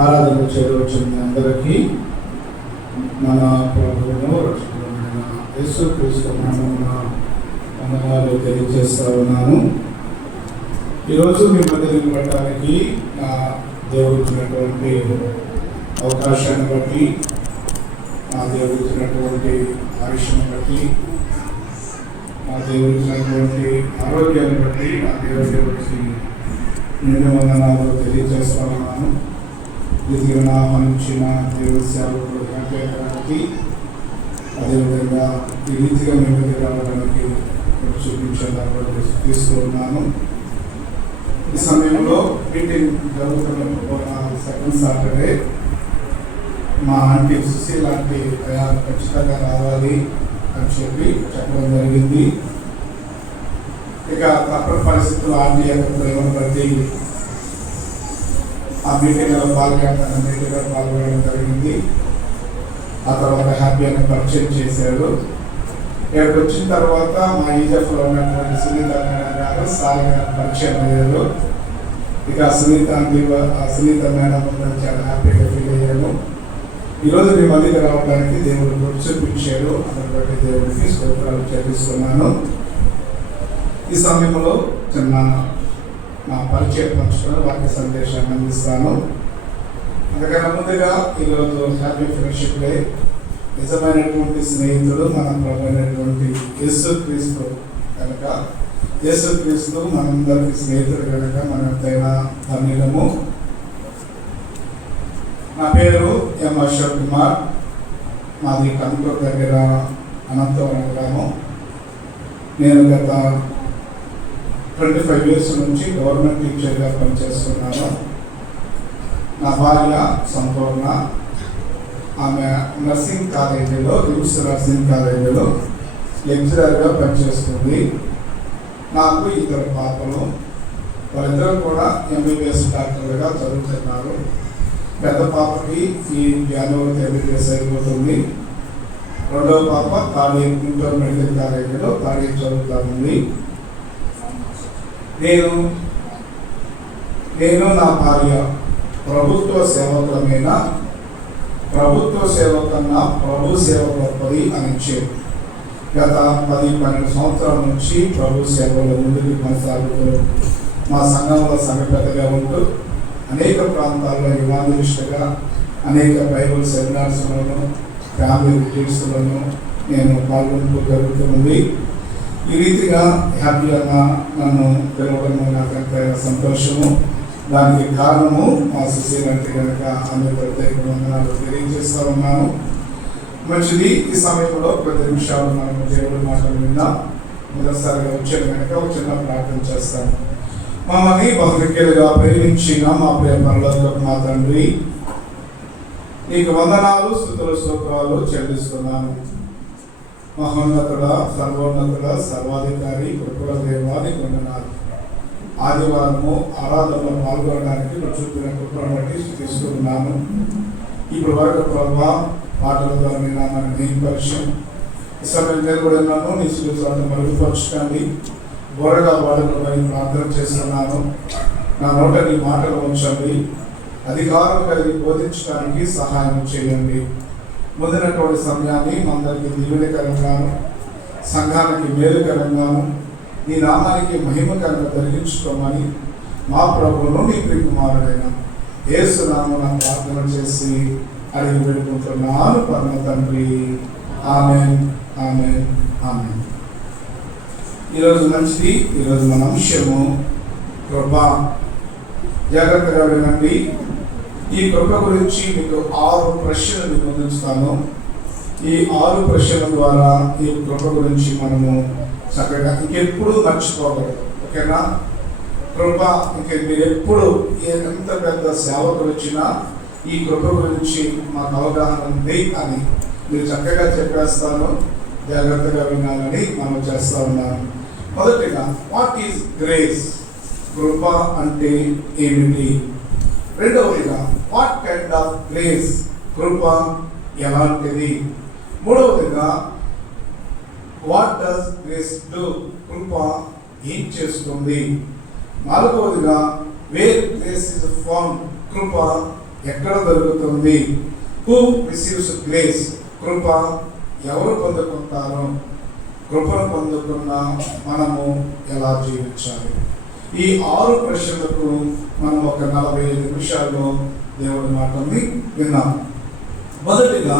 ఆరాధన చేరవచ్చిన అందరికీ మన ప్రభువును రక్షకుడైన యేసుక్రీస్తు నామమున వందనాలు తెలియజేస్తా ఉన్నాను. ఈరోజు మీ మధ్య నిలబడటానికి నా దేవుడు ఇచ్చినటువంటి అవకాశాన్ని బట్టి, నా దేవుడు ఇచ్చినటువంటి ఆయుష్ను బట్టి, నా దేవుడు ఇచ్చినటువంటి ఆరోగ్యాన్ని బట్టి, నా దేవుడికి నేను వందనాలు తెలియజేస్తా ఉన్నాను. ఇది నామించిన దేవుడి సేవకుడు బట్టి అదేవిధంగా ఈ రీతిగా మేము రావడానికి చూపించేదాన్ని తీసుకున్నాను. ఈ సమయంలో మీటింగ్ జరుగుతున్న సెకండ్ సాటర్డే మా ఆంటీ సుశీల్ లాంటి ఖచ్చితంగా రావాలి అని చెప్పడం జరిగింది. ఇక తప్పని పరిస్థితుల్లో ఆంటీ యొక్క ప్రేమను బట్టి ఆ మీటింగ్లో పాల్గొనడం జరిగింది. ఆ తర్వాత హ్యాపీ అని పరిచయం చేశారు. ఇక్కడికి వచ్చిన తర్వాత మా ఈజెఫ్లో ఉన్నటువంటి సునీత మేడం గారు సార్ గారు పరిచయం అయ్యారు. ఇక సునీత మేడం చాలా హ్యాపీగా ఫీల్ అయ్యాను. ఈరోజు మీ మధ్యకి రావడానికి దేవుడు చూపించారు. అందుని బట్టి దేవుడికి స్తోత్రాలు చెల్లిస్తున్నాను. ఈ సమయంలో చిన్న నా పరిచయం పంచుకొని వాక్య సందేశాన్ని అందిస్తాను. అందుకన్నా ముందుగా ఈరోజు హ్యాపీ ఫ్రెండ్షిప్ డే. నిజమైనటువంటి స్నేహితుడు మన ప్రభు అయినటువంటి యేసుక్రీస్తు కనుక, యేసుక్రీస్తు మనందరికీ స్నేహితుడు కనుక మనం ఎంతైనా ధన్యులము. నా పేరు ఎం అశోక్ కుమార్. మాది కనుకూరు దగ్గర అనంతవరం గ్రామం. నేను గత 25 years నుంచి గవర్నమెంట్ టీచర్గా పనిచేస్తున్నాను. నా భార్య సంపూర్ణ, ఆమె నర్సింగ్ కాలేజీలో నర్సింగ్ కాలేజీలో లెక్చరర్గా పనిచేస్తుంది. నాకు 2 పాపలు. వాళ్ళిద్దరూ కూడా MBBS డాక్టర్లుగా చదువుతున్నారు. పెద్ద పాపకి ఈ జనవరి MBBS అయిపోతుంది. రెండవ పాప గుంటూరు మెడికల్ కాలేజీలో చదువుతా ఉంది. నేను నా భార్య ప్రభుత్వ సేవకులమైన ప్రభుత్వ సేవ కన్నా ప్రభు సేవ గొప్పది అని చెప్పి గత 10-12 సంవత్సరాల నుంచి ప్రభు సేవలో ముందుకు కొనసాగుతూ మా సంఘంలో సంఘపెద్దగా ఉంటూ అనేక ప్రాంతాల్లో యువానిష్టగా అనేక బైబుల్ సెమినార్స్లోను ఫ్యామిలీ రిట్రీట్స్లోను నేను పాల్గొంటూ జరుగుతుంది. ఈ రీతిగా హ్యాపీగా నన్ను పిలవడము నాకు ఎంతైనా సంతోషము. దానికి కారణము మా సుశీల్ అంటే కనుక ఆమె ప్రత్యేక వందనాలు తెలియజేస్తూ ఉన్నాను. మంచిది. ఈ సమయంలో 10 నిమిషాలు మనము దేవుడి మాటలు విందాం. మొదటిసారిగా వచ్చాను కనుక ఒక చిన్న ప్రార్థన చేస్తాను. మమ్మల్ని బహుమిక్యలుగా ప్రేమించిన మా ప్రియ పరలోకపు మా తండ్రి, నీకు వందనాలు, స్తుతులు, స్తోత్రాలు చెల్లిస్తున్నాను. మహోన్నతుడ, సర్వోన్నతుడ, సర్వాధికారి, కృపల దేవాది వందనాలు. ఆదివారము ఆరాధనలో పాల్గొనడానికి చూపిన కృపను బట్టి తీసుకున్నాను. ఇప్పుడు వరకు ప్రభావ పాటల ద్వారా మీ నామాన్ని నేర్పరిచయం ఇసమైన నిలబడినాను. నీ శిలువను మరుగుపరచండి. బోరగా వాడుకపై ప్రార్థన చేస్తున్నాను. నా నోట నీ మాటలు ఉంచండి. అధికారం కలిగి బోధించడానికి సహాయం చేయండి. ముందునటువంటి సమయాన్ని అందరికీ దీవెనకరంగాను, సంఘానికి మేలుకరంగాను, నీ నామానికి మహిమకరంగా జరిగించుకోమని మా ప్రభువును నీ ప్రియకుమారుడైన యేసు నామమున ప్రార్థన చేసి అడిగి పెట్టుకుంటున్నాను పరమ తండ్రి. ఆమేన్, ఆమేన్, ఆమేన్. ఈరోజు మంచిది. ఈరోజు మన అంశము కృప. జాగ్రత్తగా వినండి. ఈ కృప గురించి మీకు 6 ప్రశ్నలు మీకు అందిస్తాను. ఈ 6 ప్రశ్నల ద్వారా ఈ కృప గురించి మనము చక్కగా ఇంకెప్పుడు మర్చిపోకూడదు. ఓకేనా? కృప మీరు ఎప్పుడు ఎంత పెద్ద సేవకులు వచ్చినా ఈ కృప గురించి మాకు అవగాహన ఉంది అని మీరు చక్కగా చెప్పేస్తాను. జాగ్రత్తగా వినాలని మనం చేస్తూ ఉన్నాను. మొదటిగా, వాట్ ఈజ్ గ్రేస్? కృప అంటే ఏమిటి? రెండవదిగా, వాట్ కైండ్ ఆఫ్ గ్రేస్? కృప ఎలాంటిది? మూడవదిగా, వాట్ డస్ గ్రేస్ డూ? కృప ఏం చేస్తుంది? నాలుగవదిగా, వేర్ గ్రేస్ ఇస్ ఫౌండ్? కృప ఎక్కడ దొరుకుతుంది? Who receives grace? కృప ఎవరు పొందుకుంటారో? కృపను పొందుకున్న మనము ఎలా జీవించాలి? ఈ 6 ప్రశ్నలకు మనం ఒక 45 నిమిషాల్లో దేవుడి మాటల్ని విన్నాం. మొదటిగా,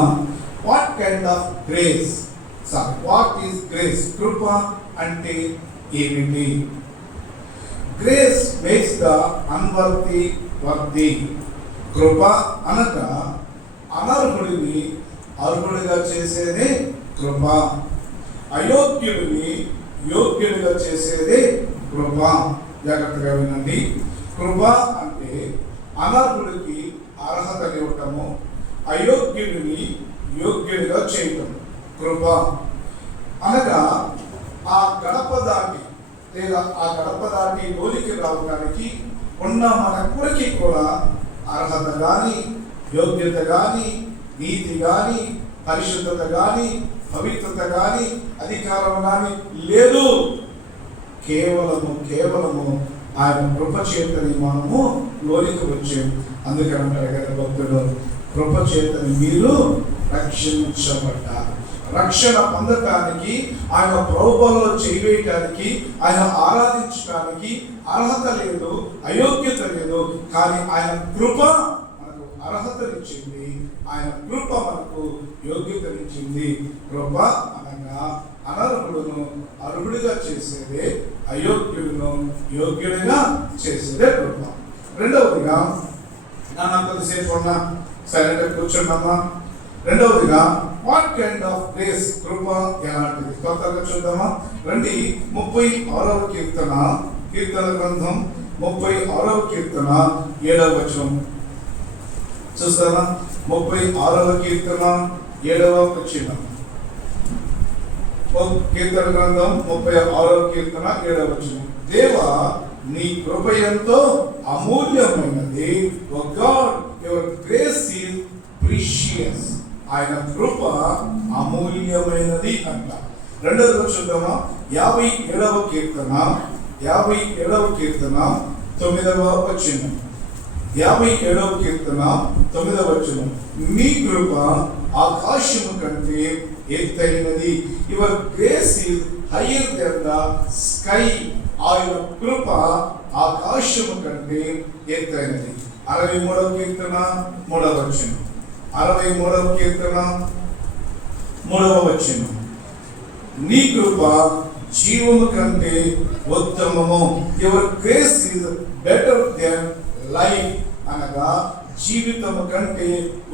what kind of grace? What is grace? కృప అంటే ఏమిటి? Grace makes the unworthy worthy. కృప అనగా అనర్హుడిని అర్హుడిగా చేసేదే కృప. అయోగ్యుడిని యోగ్యుడిగా చేసేదే కృప. జాగ్రత్తగా వినండి. కృప అంటే అనర్హుడికి అర్హత ఇవ్వటము, అయోగ్యుడిని యోగ్యుడిగా చేయటం కృప. అనగా ఆ గడప దాటి లేదా ఆ గడప దాటి లోనికి రావడానికి ఉన్న మనకుడికి కూడా అర్హత కానీ, యోగ్యత కానీ, నీతి కానీ, పరిశుద్ధత కానీ, పవిత్రత కానీ, అధికారం కానీ లేదు. కేవలము ఆయన కృప చేతని మనము లోనికి వచ్చాం. అందుకని అంటారు కదా భక్తుడు, కృప చేతని మీరు రక్షించబడ్డారు. రక్షణ పొందటానికి, ఆయన ప్రభువులో చేయవేయటానికి, ఆయన ఆరాధించడానికి అర్హత లేదు, అయోగ్యత లేదు. కానీ ఆయన కృప మనకు అర్హతనిచ్చింది, ఆయన కృప మనకు యోగ్యతనిచ్చింది. కృప అనగా అనర్హుడును అర్హుడిగా చేసేదే, అయోగ్యుడును యోగ్యుడిగా చేసేదే కృప. రెండవదిగా, నాన్న కొద్దిసేపు ఉన్నా సైలెంట్గా కూర్చున్నామా. రెండవదిగా, వాట్ కైండ్ ఆఫ్ గ్రేస్? కృప ఎలాంటిది? కొత్తగా చూద్దామా రండి. 36వ కీర్తన గ్రంథం 36వ కీర్తన 7వ వచనం చూస్తారా? 36వ కీర్తన 7వ వచనం. కీర్తన గ్రంథం 36వ కీర్తన 7వ వచనం. దేవా, నీ కృప ఎంతో అమూల్యమైనది. O God, your grace is precious. ఆయన కృప అమూల్యమైనది అంట. రెండవది చూద్దామా? 57వ కీర్తన 9వ వచనం. 57వ కీర్తన 9వ వచనం. నీ కృప ఆకాశము కంటే ఎత్తైనది. Your grace is higher than the sky. ఆయన కృప ఆకాశము కంటే ఎత్తైనది. 63వ కీర్తన 3వ వచనం. 63వ కీర్తన 3వ వచనం. నీ కృప జీవము కంటే ఉత్తమము. Your grace is better than life. అనగా జీవితము కంటే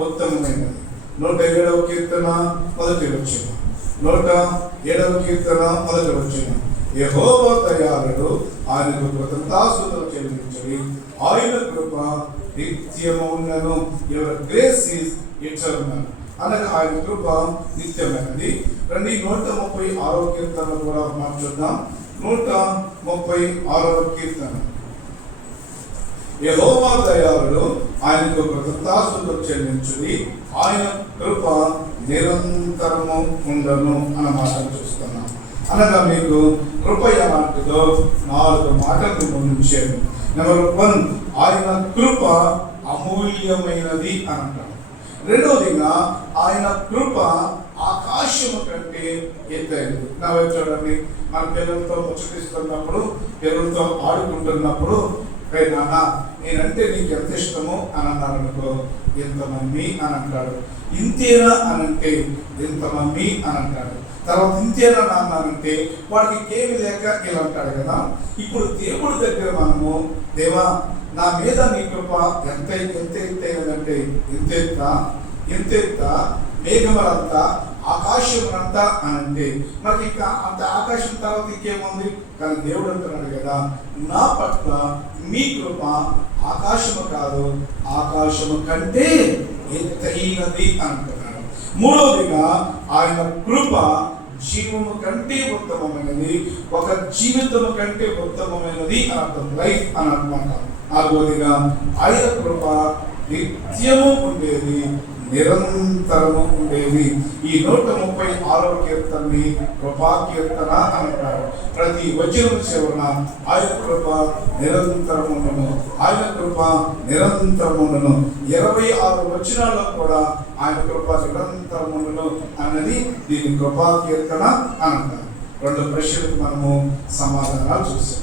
ఉత్తమమైనది. 107వ కీర్తన 1వ వచనం. 107వ కీర్తన 1వ వచనం. యెహోవా దయాళుడు, ఆయనకు కృతజ్ఞతాస్తుతులు చెల్లించండి. ఆయన కృప నిత్యమున్నను. Your grace is eternal. అనగా ఆయన కృప నిత్యమైనది. రండి 136వ కీర్తన కూడా మార్చుద్దాం. 136వ కీర్తన. యెహోవా దయాళుడు, ఆయనకు కృతజ్ఞతాస్తుతులు చెల్లించుడి. ఆయన కృప నిరంతరము ఉండను అన్న మాటను చూస్తున్నాం. అనగా మీకు కృప ఎలాంటిదో 4 మాటలు ముందుంచాను. నెంబర్ 1, ఆయన కృప అమూల్యమైనది అని అంటారు. రెండవదిగా, ఆయన కృప ఆకాశము కంటే ఎత్తైనది. నా వైపు చూడండి. మన పిల్లలతో ముచ్చటిస్తున్నప్పుడు, పిల్లలతో ఆడుకుంటున్నప్పుడు, నాన్న నేనంటే నీకు ఎంత ఇష్టమో అని అన్నాడు అనుకో, ఎంత మమ్మీ అని అంటాడు. ఇంతేనా అని అంటే ఎంత మమ్మీ అని అంటాడు. తర్వాత ఇంతేనా నాన్న అంటే వాడికి కేవి లేక ఇలా అంటాడు కదా. ఇప్పుడు దేవుడి దగ్గర మనము, దేవా నా మీద నీ కృప ఎంత ఎత్తైనదంటే ఎంత మేఘమలంతా ఆకాశమునంతా అని అంటే మనకి ఇంకా అంత ఆకాశం తర్వాత ఇంకేముంది? కానీ దేవుడు అంటున్నాడు కదా, నా పట్ల మీ కృప ఆకాశము కాదు, ఆకాశము కంటే ఎత్తైనది అంటున్నాడు. మూడవదిగా, ఆయన కృప జీవము కంటే ఉత్తమమైనది, ఒక జీవితము కంటే ఉత్తమమైనది అని అర్థం, లైఫ్ అని అనమాట. నాలుగవదిగా, ఆయన కృప నిత్యము ఉండేది, నిరంతరము ఉండేది. ఈ 136వ కీర్తనని కృపా కీర్తన అంటారు. ప్రతి వచనం చివరన ఆయన కృప నిరంతరముండును, ఆయన కృప నిరంతరముండును. 26 వచనాల్లో కూడా ఆయన కృప నిరంతరముండును అన్నది దీని కృపా కీర్తన అంటారు. 2 ప్రశ్నలకు మనము సమాధానాలు చూసాం.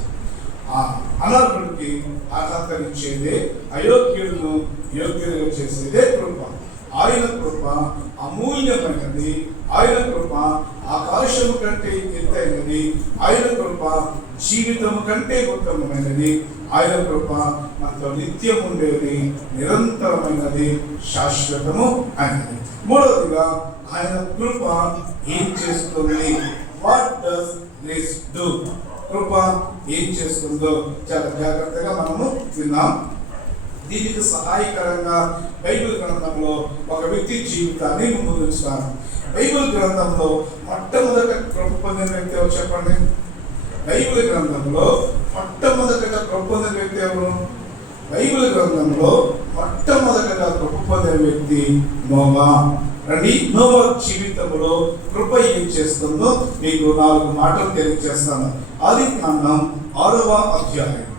అనర్హుడికి అర్హతనిచ్చేదే, అయోగ్యులను యోగ్యులుగా చేసేదే కృప. ఆయన కృప అమూల్యమైనది, ఆయన కృప ఆకాశము కంటే ఎత్తైనది, ఆయన కృప జీవితము కంటే ఉత్తమమైనది, ఆయన కృప మనతో నిత్యం ఉండేది, నిరంతరమైనది, శాశ్వతము అయినది. మూడవదిగా ఆయన కృప ఏం చేస్తుంది? What does grace do? కృప ఏం చేస్తుందో చాలా జాగ్రత్తగా మనము విన్నాం. దీనికి సహాయకరంగా బైబిల్ గ్రంథంలో ఒక వ్యక్తి జీవితాన్ని ముందుంచుతాను. బైబిల్ గ్రంథంలో మొట్టమొదట కృప పొందిన వ్యక్తి ఎవరు చెప్పండి? బైబిల్ గ్రంథంలో మొట్టమొదటగా కృప పొందిన వ్యక్తి ఎవరు? బైబిల్ గ్రంథంలో మొట్టమొదటగా కృప పొందిన వ్యక్తి నోవా. రండి, నోవా జీవితంలో కృప ఏం చేస్తుందో మీకు 4 మాటలు తెలియజేస్తాను. ఆదికాండం 6వ అధ్యాయం,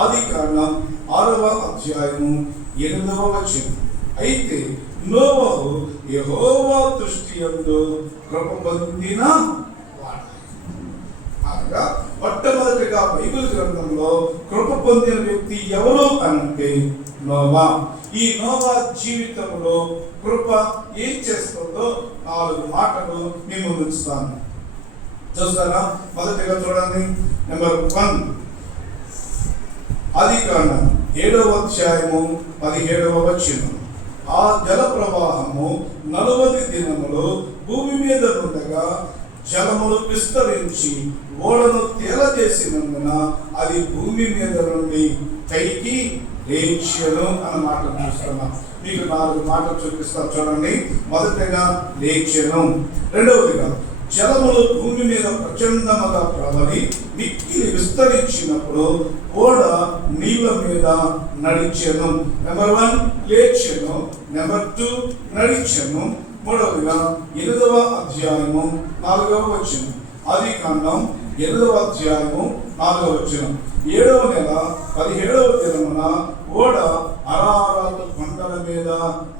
ఆదికాండం 6వ అధ్యాయము 8వ వచనం. అయితే నోవహు యెహోవా దృష్టి యందు కృప పొందిన వాడు. అనగా మొట్టమొదటిగా బైబిల్ గ్రంథంలో కృప పొందిన వ్యక్తి ఎవరు అంటే నోవా. ఈ నోవా జీవితంలో కృప ఏం చేస్తుందో 4 మాటలు మేము ఉంచుతాను. చూస్తారా? మొదటిగా చూడండి, నెంబర్ 1, ఆదికాండం 7వ అధ్యాయము 17వ వచనం. ఆ జల ప్రవాహము 40 దినములు భూమి మీద ఉండగా జలములు విస్తరించి ఓడను తేలజేసినందున అది భూమి మీద నుండి పైకి లేచెను అన్న మాటలు చూస్తున్నాం. మీకు 4 మాటలు చూపిస్తాను చూడండి. మొదటిగా లేచెను, రెండవదిగా జలములు భూమి మీద ప్రచండముగా ప్రబలి మిక్కిలి విస్తరించినప్పుడు ఓడ నీళ్ళ మీద నడిచెను. నెంబర్ 1 లేచెను, నెంబర్ 2 నడిచెను, మూడవదిగా 8వ అధ్యాయము 4వ వచనం. ఆదికాండం 8వ అధ్యాయము 4వ వచనం. 7వ నెల 17వ దినమున ఓడ అరారాతు కొండల మీద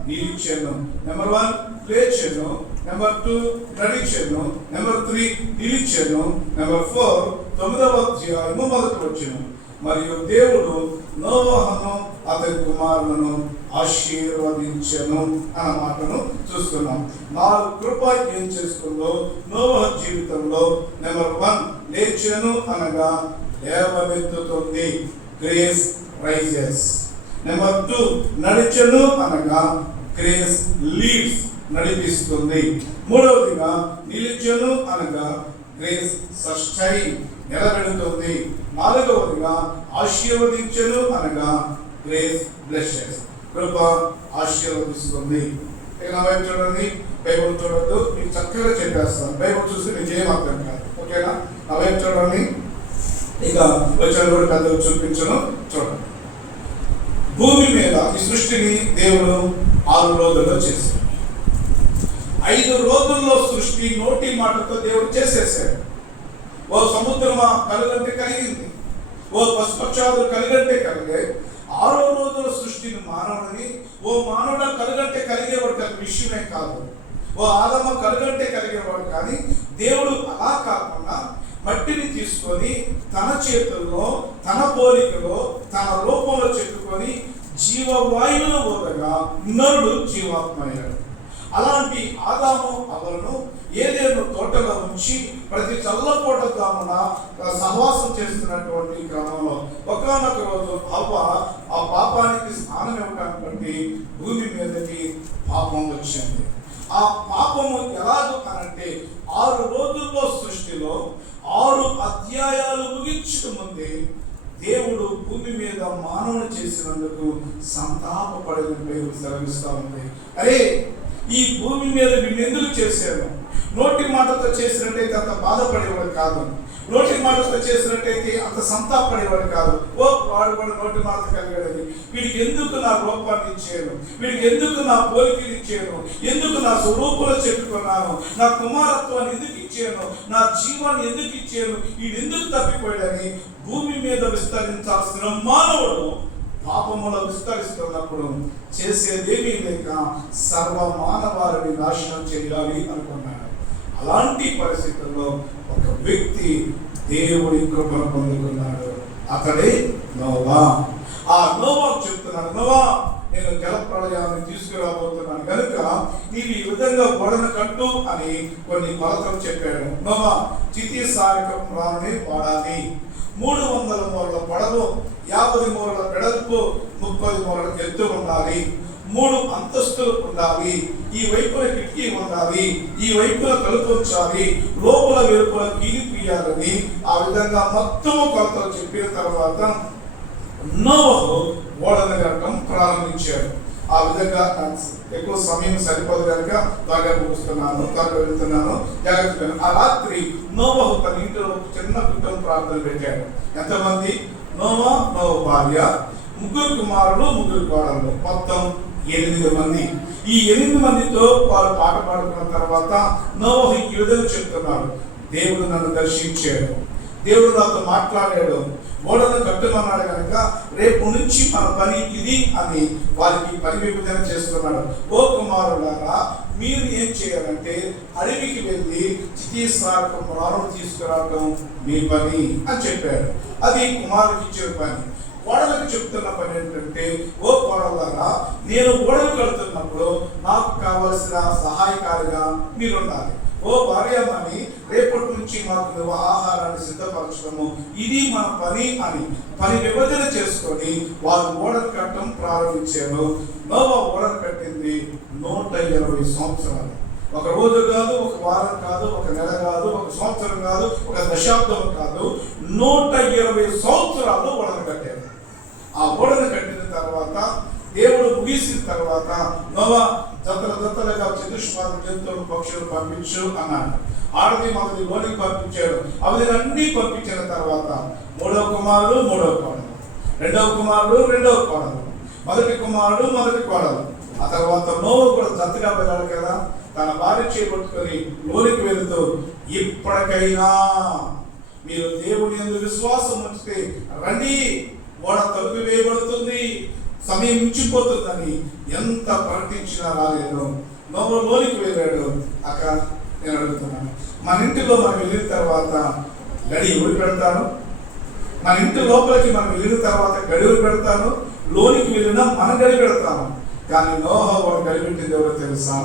నిలిచెను. నెంబర్ 1 లేచెను, నెంబర్ 2 నడిచెను, నెంబర్ 3 నిలిచెను, నెంబర్ 4 9వ అధ్యాయము 1వ వచనం. మరియు దేవుడు నోవహును అతని కుమారులను ఆశీర్వదించెను అన్న మాటను చూస్తున్నాం. 4 కృప ఏం చేస్తుందో నోవహు జీవితంలో నెంబర్ 1 లేచెను అనగా లేవనెత్తుతుంది, గ్రేస్ రైజెస్. నెంబర్ 2 నడిచెను అనగా గ్రేస్ లీడ్స్, నడిపిస్తుంది. మూడవదిగా నిలిచెను అనగా గ్రేస్ సస్టైన్, నిలబెడుతుంది. 4వదిగా ఆశీర్వదించెను అనగా గ్రేస్ బ్లెస్సెస్, కృప ఆశీర్వదిస్తుంది. ఇక నా వైపు చూడండి, బైబుల్ చూడద్దు, మీకు చక్కగా చెప్పేస్తాను. బైబుల్ చూసి మీకు ఏం అర్థం కాదు, ఓకేనా? నా వైపు చూడండి. ఇక వచ్చిన కూడా పెద్దగా చూపించను, చూడండి. భూమి మీద ఈ సృష్టిని దేవుడు 6 రోజుల్లో చేశాడు. 5 రోజుల్లో సృష్టి నోటి మాటతో దేవుడు చేసేసాడు. ఓ సముద్రమా కలుగంటే కలిగింది, ఓ పశుపక్షాదులు కలిగంటే కలిగాయి. 6వ రోజుల సృష్టిని మానవుడిని, ఓ మానవుడ కలుగంటే కలిగేవాడు కాదు, విషయమే కాదు. ఓ ఆదమ కలుగంటే కలిగేవాడు. కానీ దేవుడు అలా కాకుండా మట్టిని తీసుకొని తన చేతుల్లో, తన పోలికలో, తన రూపంలో చెక్కుకొని జీవవాయువును ఊదగా నరుడు జీవాత్మ అయ్యాడు. అలాంటి ఆదాము అవలను ఏదేను తోటలో ఉంచి ప్రతి చల్లపూట దామున సహవాసం చేస్తున్నటువంటి క్రమంలో ఒకానొక రోజు అవ్వ ఆ పాపానికి స్నానం ఇవ్వడానికి బట్టి భూమి మీదకి పాపం వచ్చింది. ఆ పాపము ఎలాగో అనంటే 6 రోజుల్లో సృష్టిలో 6 అధ్యాయాలు ముగించక ముందే దేవుడు భూమి మీద మానవుని చేసినందుకు సంతాపపడిన పేరు సెలవిస్తా ఉంది. అరే, ఈ భూమి మీద నిన్నెందుకు చేశాను? నోటి మాటతో చేసినట్టయితే అంత బాధపడేవాడు కాదు, నోటి మాటతో చేసినట్టయితే అంత సంతాపడేవాడు కాదు. వాడు కూడా నోటి మాట కలిగాడని, వీడికి ఎందుకు నా రూపాన్ని ఇచ్చాను, వీడికి ఎందుకు నా పోలికలు ఇచ్చాను, ఎందుకు నా స్వరూపులో చెప్పుకున్నాను, నా కుమారత్వాన్ని ఎందుకు ఇచ్చాను, నా జీవాన్ని ఎందుకు ఇచ్చాను, వీడు ఎందుకు తప్పిపోయాడని భూమి మీద విస్తరించాల్సిన మానవుడు పాపములో విస్తరిస్తున్నప్పుడు చేసేదేమీ లేక సర్వ మానవాళిని నాశనం చేయాలి అనుకున్నాడు. అలాంటి పరిస్థితుల్లో ఒక వ్యక్తి దేవుడి కృపను పొందుకున్నాడు. అతడే నోవా. ఆ నోవా చెప్తున్నాడు, నోవా నేను జలప్రళయాన్ని తీసుకురాబోతున్నాను కనుక నీవు ఈ విధంగా గోడను కట్టు అని కొన్ని కొలతలు చెప్పాడు. నోవా చితిసారికం రాని వాడాలి, 300 మూరల పొడవు, 50 మూరల వెడల్పు, 30 మూరల ఎత్తు ఉండాలి, 3 అంతస్తులు ఉండాలి, ఈ వైపున కిటికీ ఉండాలి, ఈ వైపున తలుపు ఉంచాలి, లోపల వెలుపల కీలి పీయాలని ఆ విధంగా మొత్తము కొలతలు చెప్పిన తర్వాత నోవహు ఓడను కట్టడం ప్రారంభించాడు. ఆ విధంగా ఎక్కువ సమయం సరిపోదు కనుక త్వరగా ముగిస్తున్నాను, త్వరగా వెళ్తున్నాను, జాగ్రత్తగా. ఆ రాత్రి నోవహు తన ఇంట్లో చిన్న కుటుంబ ప్రార్థన పెట్టాడు. ఎంతమంది? నోవా, నోవా భార్య, 3 కుమారులు, 3 కోడళ్ళు, మొత్తం 8 మంది. ఈ 8 మందితో వారు పాట పాడుకున్న తర్వాత నోవహు ఈ విధంగా చెప్తున్నాడు, దేవుడు నన్ను దర్శించాడు, దేవుడు నాతో మాట్లాడాడు, ఓడను కట్టమన్నాడు కనుక రేపు నుంచి మన పని ఇది అని వారికి పని విభజన చేస్తున్నాడు. ఓ కుమారులారా, మీరు ఏం చేయాలంటే అడవికి వెళ్ళి చితిసారకం రాను తీసుకురావడం మీ పని అని చెప్పాడు. అది కుమారుడికి ఇచ్చిన పని. ఓడలకు చెప్తున్న పని ఏంటంటే, ఓ కోడలారా, నేను ఓడలు కడుతున్నప్పుడు నాకు కావలసిన సహాయకారిగా మీరుండాలి. ఓ భార్యమని రేపటి నుంచి మాకు నువ్వు ఆహారాన్ని సిద్ధపరచడము ఇది మన పని అని పని విభజన చేసుకొని వారు ఓడలు కట్టడం ప్రారంభించారు. నోవా ఓడలు కట్టింది 120 సంవత్సరాలు. ఒక రోజు కాదు, ఒక వారం కాదు, ఒక నెల కాదు, ఒక సంవత్సరం కాదు, ఒక దశాబ్దం కాదు, 120 సంవత్సరాలు ఓడలు కట్టారు. ఆ ఓడను కట్టిన తర్వాత దేవుడు ముగిసిన తర్వాత నోవా జతలుగా చతుష్పాద జంతువులు పక్షులు పంపించు అన్నాడు. ఆడది మగది లోనికి పంపించాడు. అవి అన్ని పంపించిన తర్వాత 3వ కుమారుడు 3వ కోడలు, 2వ కుమారుడు 2వ కోడలు, 1వ కుమారుడు 1వ కోడలు. ఆ తర్వాత నోవా కూడా జతగా వెళ్ళాలి కదా, తన భార్య చేపట్టుకొని లోనికి వెళుతూ, ఇప్పటికైనా మీరు దేవుని యందు విశ్వాసం ఉంచితే రండి, ఓడ తలుపు వేయబడుతుంది, సమయం మించిపోతుందని ఎంత ప్రకటించినా రాలేదు. నోవా లోనికి వెళ్ళాడు. అక్క నేను అడుగుతున్నాను, మన ఇంటిలో మనం వెళ్ళిన తర్వాత గడి ఎవరు పెడతాను? మన ఇంటి లోపలికి మనం వెళ్ళిన తర్వాత గడిలు పెడతాను, లోనికి వెళ్ళినా మన గడి పెడతాను. కానీ నోవా వాడు గడి పెట్టింది ఎవరో తెలుసా?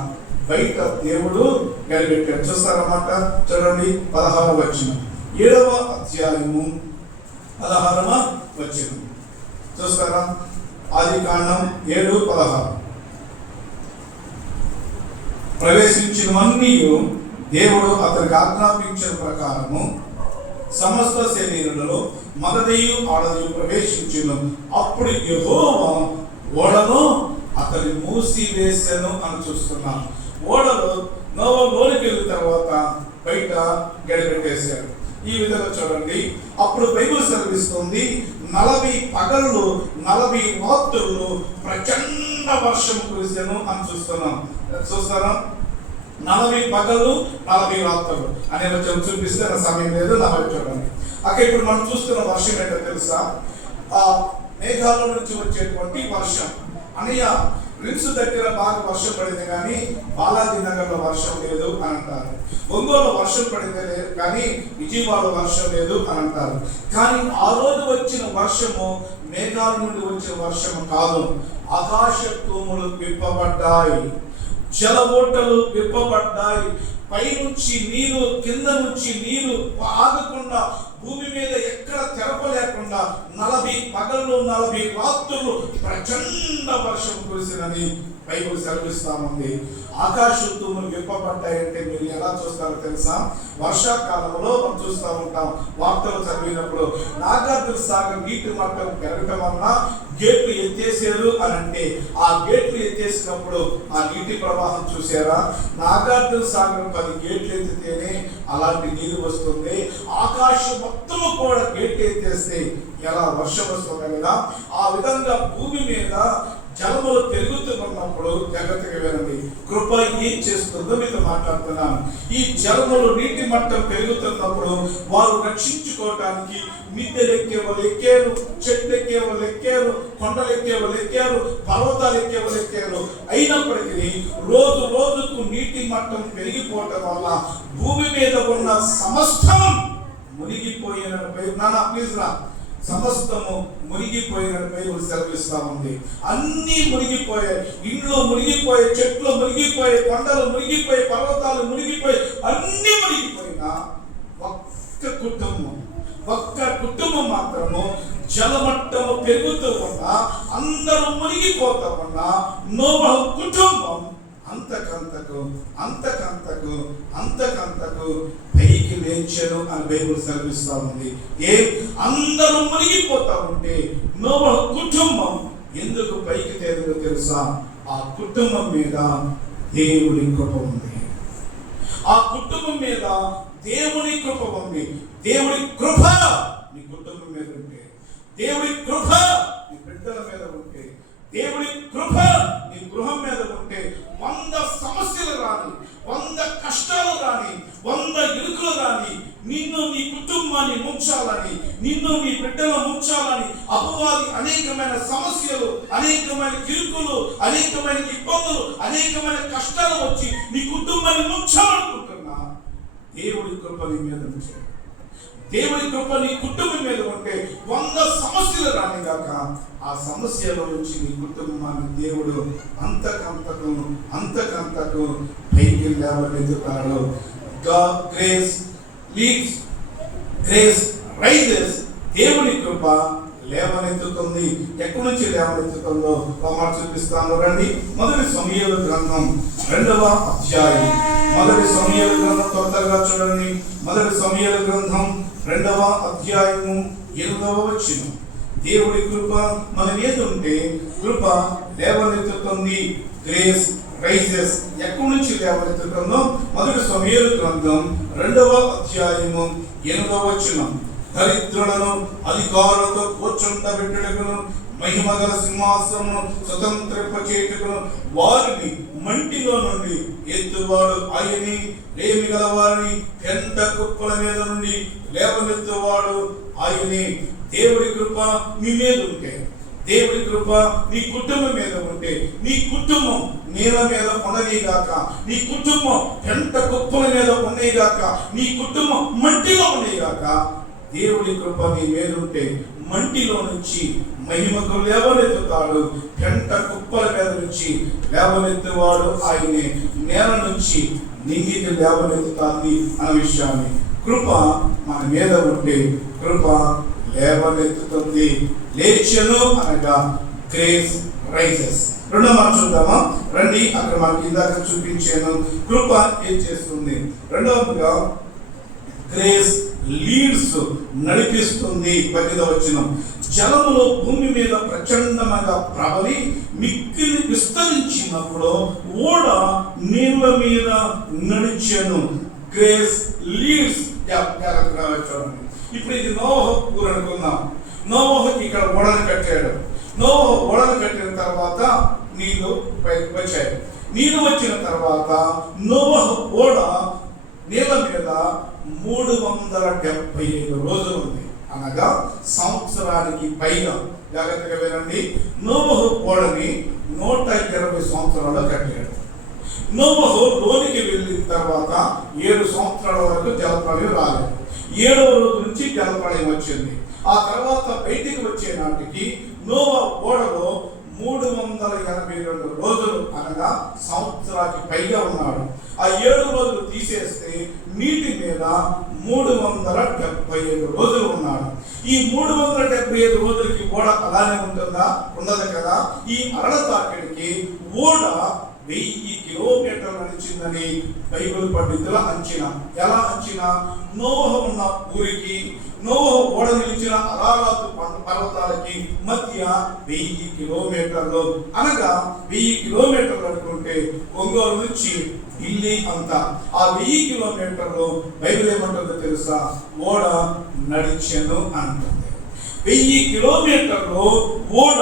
బయట దేవుడు గడి పెట్టాడు. చూస్తారన్నమాట. చూడండి 16వ వచనం, 7వ అధ్యాయము 16వ వచనం చూస్తారా? ఆదికాండం 7:16. ప్రవేశించినవన్నీ దేవుడు అతనికి ఆజ్ఞాపించిన ప్రకారము సమస్త శరీరులలో మగదయు ఆడదయు ప్రవేశించును. అప్పుడు యెహోవా ఓడను అతని మూసివేసెను అని చూస్తున్నాను. ఓడలు నోవా లోనికి వెళ్ళిన తర్వాత బయట గడిపెట్టేశారు. ఈ విధంగా చూడండి. అప్పుడు బైబిల్ సెలవిస్తుంది, 40 పగళ్ళు 40 రాత్రులు ప్రచండ వర్షం కురిసెను అని చూస్తారా? 40 పగళ్ళు 40 రాత్రులు అనే వచ్చి చూపిస్తే నా సమయం లేదు, నా వైపు చూడండి. అక్కడ ఇప్పుడు మనం చూస్తున్న వర్షం ఏంటో తెలుసా? ఆ మేఘాల నుంచి వచ్చేటువంటి వర్షం. అనయ్య రిమ్స్ దగ్గర బాగా వర్షం పడింది కానీ బాలాజీ నగర్లో వర్షం లేదు అని అంటారు. ఒంగోలు వర్షం పడింది కానీ విజయవాడ వర్షం లేదు అని అంటారు. కానీ ఆ రోజు వచ్చిన వర్షము మేఘాల నుండి వచ్చిన వర్షం కాదు. ఆకాశ తూములు విప్పబడ్డాయి, జల ఓటలు విప్పబడ్డాయి, పై నుంచి నీరు, కింద నుంచి నీరు ఆగకుండా భూమి మీద ఎక్కడ తెరపలేకుండా 40 పగళ్ళు 40 రాత్రులు ప్రచండ వర్షం కురిసినని బైబిల్ సెలవిస్తామంది. ఆకాశ తూములు విప్పబడ్డాయంటే మీరు ఎలా చూస్తారో తెలుసా? వర్షాకాలంలో మనం చూస్తూ ఉంటాం, వార్తలు చదివినప్పుడు నాగార్జున సాగర్ నీటి మట్టం పెరగటం వలన గేట్లు ఎత్తేసారు అని అంటే, ఆ గేట్లు ఎత్తేసినప్పుడు ఆ నీటి ప్రవాహం చూసారా? నాగార్జున సాగర్ 10 గేట్లు ఎత్తితేనే అలాంటి నీరు వస్తుంది. ఆకాశం మొత్తము కూడా గేట్లు ఎత్తేస్తే ఎలా వర్షం వస్తుంది కదా, ఆ విధంగా భూమి మీద జలములు పెరుగుతున్నప్పుడు జాగ్రత్తగా వినండి, కృప ఏం చేస్తుందో మీతో మాట్లాడుతున్నాను. ఈ జలములు నీటి మట్టం పెరుగుతున్నప్పుడు వారు రక్షించుకోవటానికి మిద్దెలు వాళ్ళు ఎక్కారు, చెట్లు వాళ్ళు ఎక్కారు, కొండలు వాళ్ళు ఎక్కారు, పర్వతాలు వాళ్ళు ఎక్కారు. అయినప్పటికీ రోజు రోజుకు నీటి మట్టం పెరిగిపోవటం వల్ల భూమి మీద ఉన్న సమస్తం మునిగిపోయిన ప్లీజ్ రా సమస్తము మునిగిపోయిన బైబిల్ సెలవిస్తా ఉంది. అన్నీ మునిగిపోయాయి, ఇండ్లు మునిగిపోయాయి, చెట్లు మునిగిపోయాయి, కొండలు మునిగిపోయాయి, పర్వతాలు మునిగిపోయాయి, అన్నీ మునిగిపోయినా ఒక్క కుటుంబం మాత్రము జలమట్టము పెరుగుతూ ఉన్నా, అందరూ మునిగిపోతూ ఉన్నా, నోవహు కుటుంబం అంతకంతకు పైకి లేచారు అని బైబిల్ సెలవిస్తా ఉంది. అందరూ మునిగిపోతా ఉంటే నోవహు కుటుంబం ఎందుకు పైకి తేలిందో తెలుసా? ఆ కుటుంబం మీద దేవుని కృప ఉంది. ఆ కుటుంబం మీద దేవుని కృప ఉంది. దేవుడి కృప నీ కుటుంబం మీద ఉంటే, దేవుడి కృప నీ బిడ్డల మీద ఉంటే, దేవుడి కృప నీ గృహం మీద ఉంటే 100 సమస్యలు రాని, 100 కష్టాలు రాని, 100 ఇరుకులు రాని, నిన్ను నీ కుటుంబాన్ని ముంచాలని, నిన్ను నీ బిడ్డలు ముంచాలని అపవాది అనేకమైన సమస్యలు, అనేకమైన ఇరుకులు, అనేకమైన ఇబ్బందులు, అనేకమైన కష్టాలు వచ్చి నీ కుటుంబాన్ని ముంచాలనుకుంటున్నా, దేవుడి కృప నీ మీద ఉంటే, దేవుడి కృప నీ కుటుంబం మీద ఉంటే 100 సమస్యలు రాని గాక ఆ సమస్యల నుంచి నీ కుటుంబాన్ని దేవుడు అంతకంతకు పైకి లేవనెత్తుతాడు. Grace leads, grace rises. దేవుని కృప లేవనెత్తుతుంది. ఎక్కడి నుంచి లేవనెత్తుతుందో మాట చూపిస్తాను రండి. మొదటి సమూయేలు గ్రంథం 2వ అధ్యాయం. మొదటి సమూయేలు గ్రంథం తొందరగా చూడండి. మొదటి సమూయేలు గ్రంథం 2వ అధ్యాయము 8వ వచనం. దేవుడి కృప మన మీద ఉంటే కృప లేవనెత్తుతుంది. Grace rises. ఎక్కడి నుంచి లేవనెత్తుతుందో మొదటి సమూయేలు గ్రంథం 2వ అధ్యాయము 8వ వచనం. దరిద్రులను అధికారులతో కూర్చుండబెట్టుటకును, మహిమగల సింహాసనమును స్వతంత్రింపచేయుటకును వారిని మంటిలో నుండి ఎత్తువాడు ఆయనే. లేమి గల వారిని పెంట కుప్పల మీద నుండి లేవనెత్తువాడు ఆయనే. దేవుడి కృప మీ మీద ఉంటే, దేవుడి కృప నీ కుటుంబం మీద ఉంటే, నీ కుటుంబం నేల మీద ఉండనిగాక, నీ కుటుంబం పెంట కుప్పల మీద ఉండేగాక, నీ కుటుంబం మట్టిలో ఉండేగాక. దేవుడి కృప నీ మీద ఉంటే మంటిలో నుంచి మహిమకు లేవనెత్తుతాడు. పెంట కుప్పల మీద నుంచి లేవనెత్తువాడు ఆయనే. నేల నుంచి నింగికి లేవనెత్తుతాంది అనే విషయాన్ని కృప మన మీద ఉంటే కృప లేవనెత్తుతుంది. లేచెను అనగా గ్రేస్ రైజెస్. రెండో మాట చూద్దామా రండి. అక్కడ మనకి ఇందాక చూపించాను కృప ఏం చేస్తుంది. రెండవదిగా గ్రేస్ లీడ్స్, నడిపిస్తుంది. 10వ వచనం. జలములో భూమి మీద ప్రచండముగా ప్రబలి మిక్కిలి విస్తరించినప్పుడు ఓడ నీళ్ళ మీద నడిచెను. Grace leads. చూడండి, ఇప్పుడు ఇది నోవహు ఊరు అనుకుందాం. నోవహు ఇక్కడ ఓడను కట్టాడు. నోవహు ఓడను కట్టిన తర్వాత నీళ్లు వచ్చాయి. నీళ్లు వచ్చిన తర్వాత నోవహు ఓడ నీళ్ళ మీద 375 రోజులు ఉంది, అనగా సంవత్సరానికి పైగా. జాగ్రత్తగా వినండి. నోవహు ఓడని 120 సంవత్సరాలు కట్టాడు. నోవహు లోనికి వెళ్ళిన తర్వాత 7 సంవత్సరాల వరకు జలప్రళయం రాలేదు. 7వ రోజు నుంచి జలప్రళయం వచ్చింది. ఆ తర్వాత బయటికి వచ్చే నాటికి నోవహు ఓడలో 382 రోజులు, అనగా సంవత్సరానికి పైగా ఉన్నాడు. ఆ 7 రోజులు తీసేస్తే నీటి మీద 375 రోజులు ఉన్నాడు. ఈ 375 రోజులకి ఓడ అలానే ఉంటుందా? ఉండదు కదా. ఈ అరల తాకిడికి ఓడ 1000 కిలోమీటర్లు నడిచిందని బైబిల్ పండితుల అంచనా. ఎలా అంచనా? నోవహు ఉన్న ఊరికి నోవహు ఓడ నిలిచిన అరారాతు పర్వతాలకి మధ్య 1000 కిలోమీటర్లు, అనగా 1000 కిలోమీటర్లు అనుకుంటే ఒంగోలు నుంచి ఢిల్లీ అంతా ఆ 1000 కిలోమీటర్లు బైబిల్ ఏమంటుందో తెలుసా? ఓడ నడిచెను అంటుంది. 1000 కిలోమీటర్లు ఓడ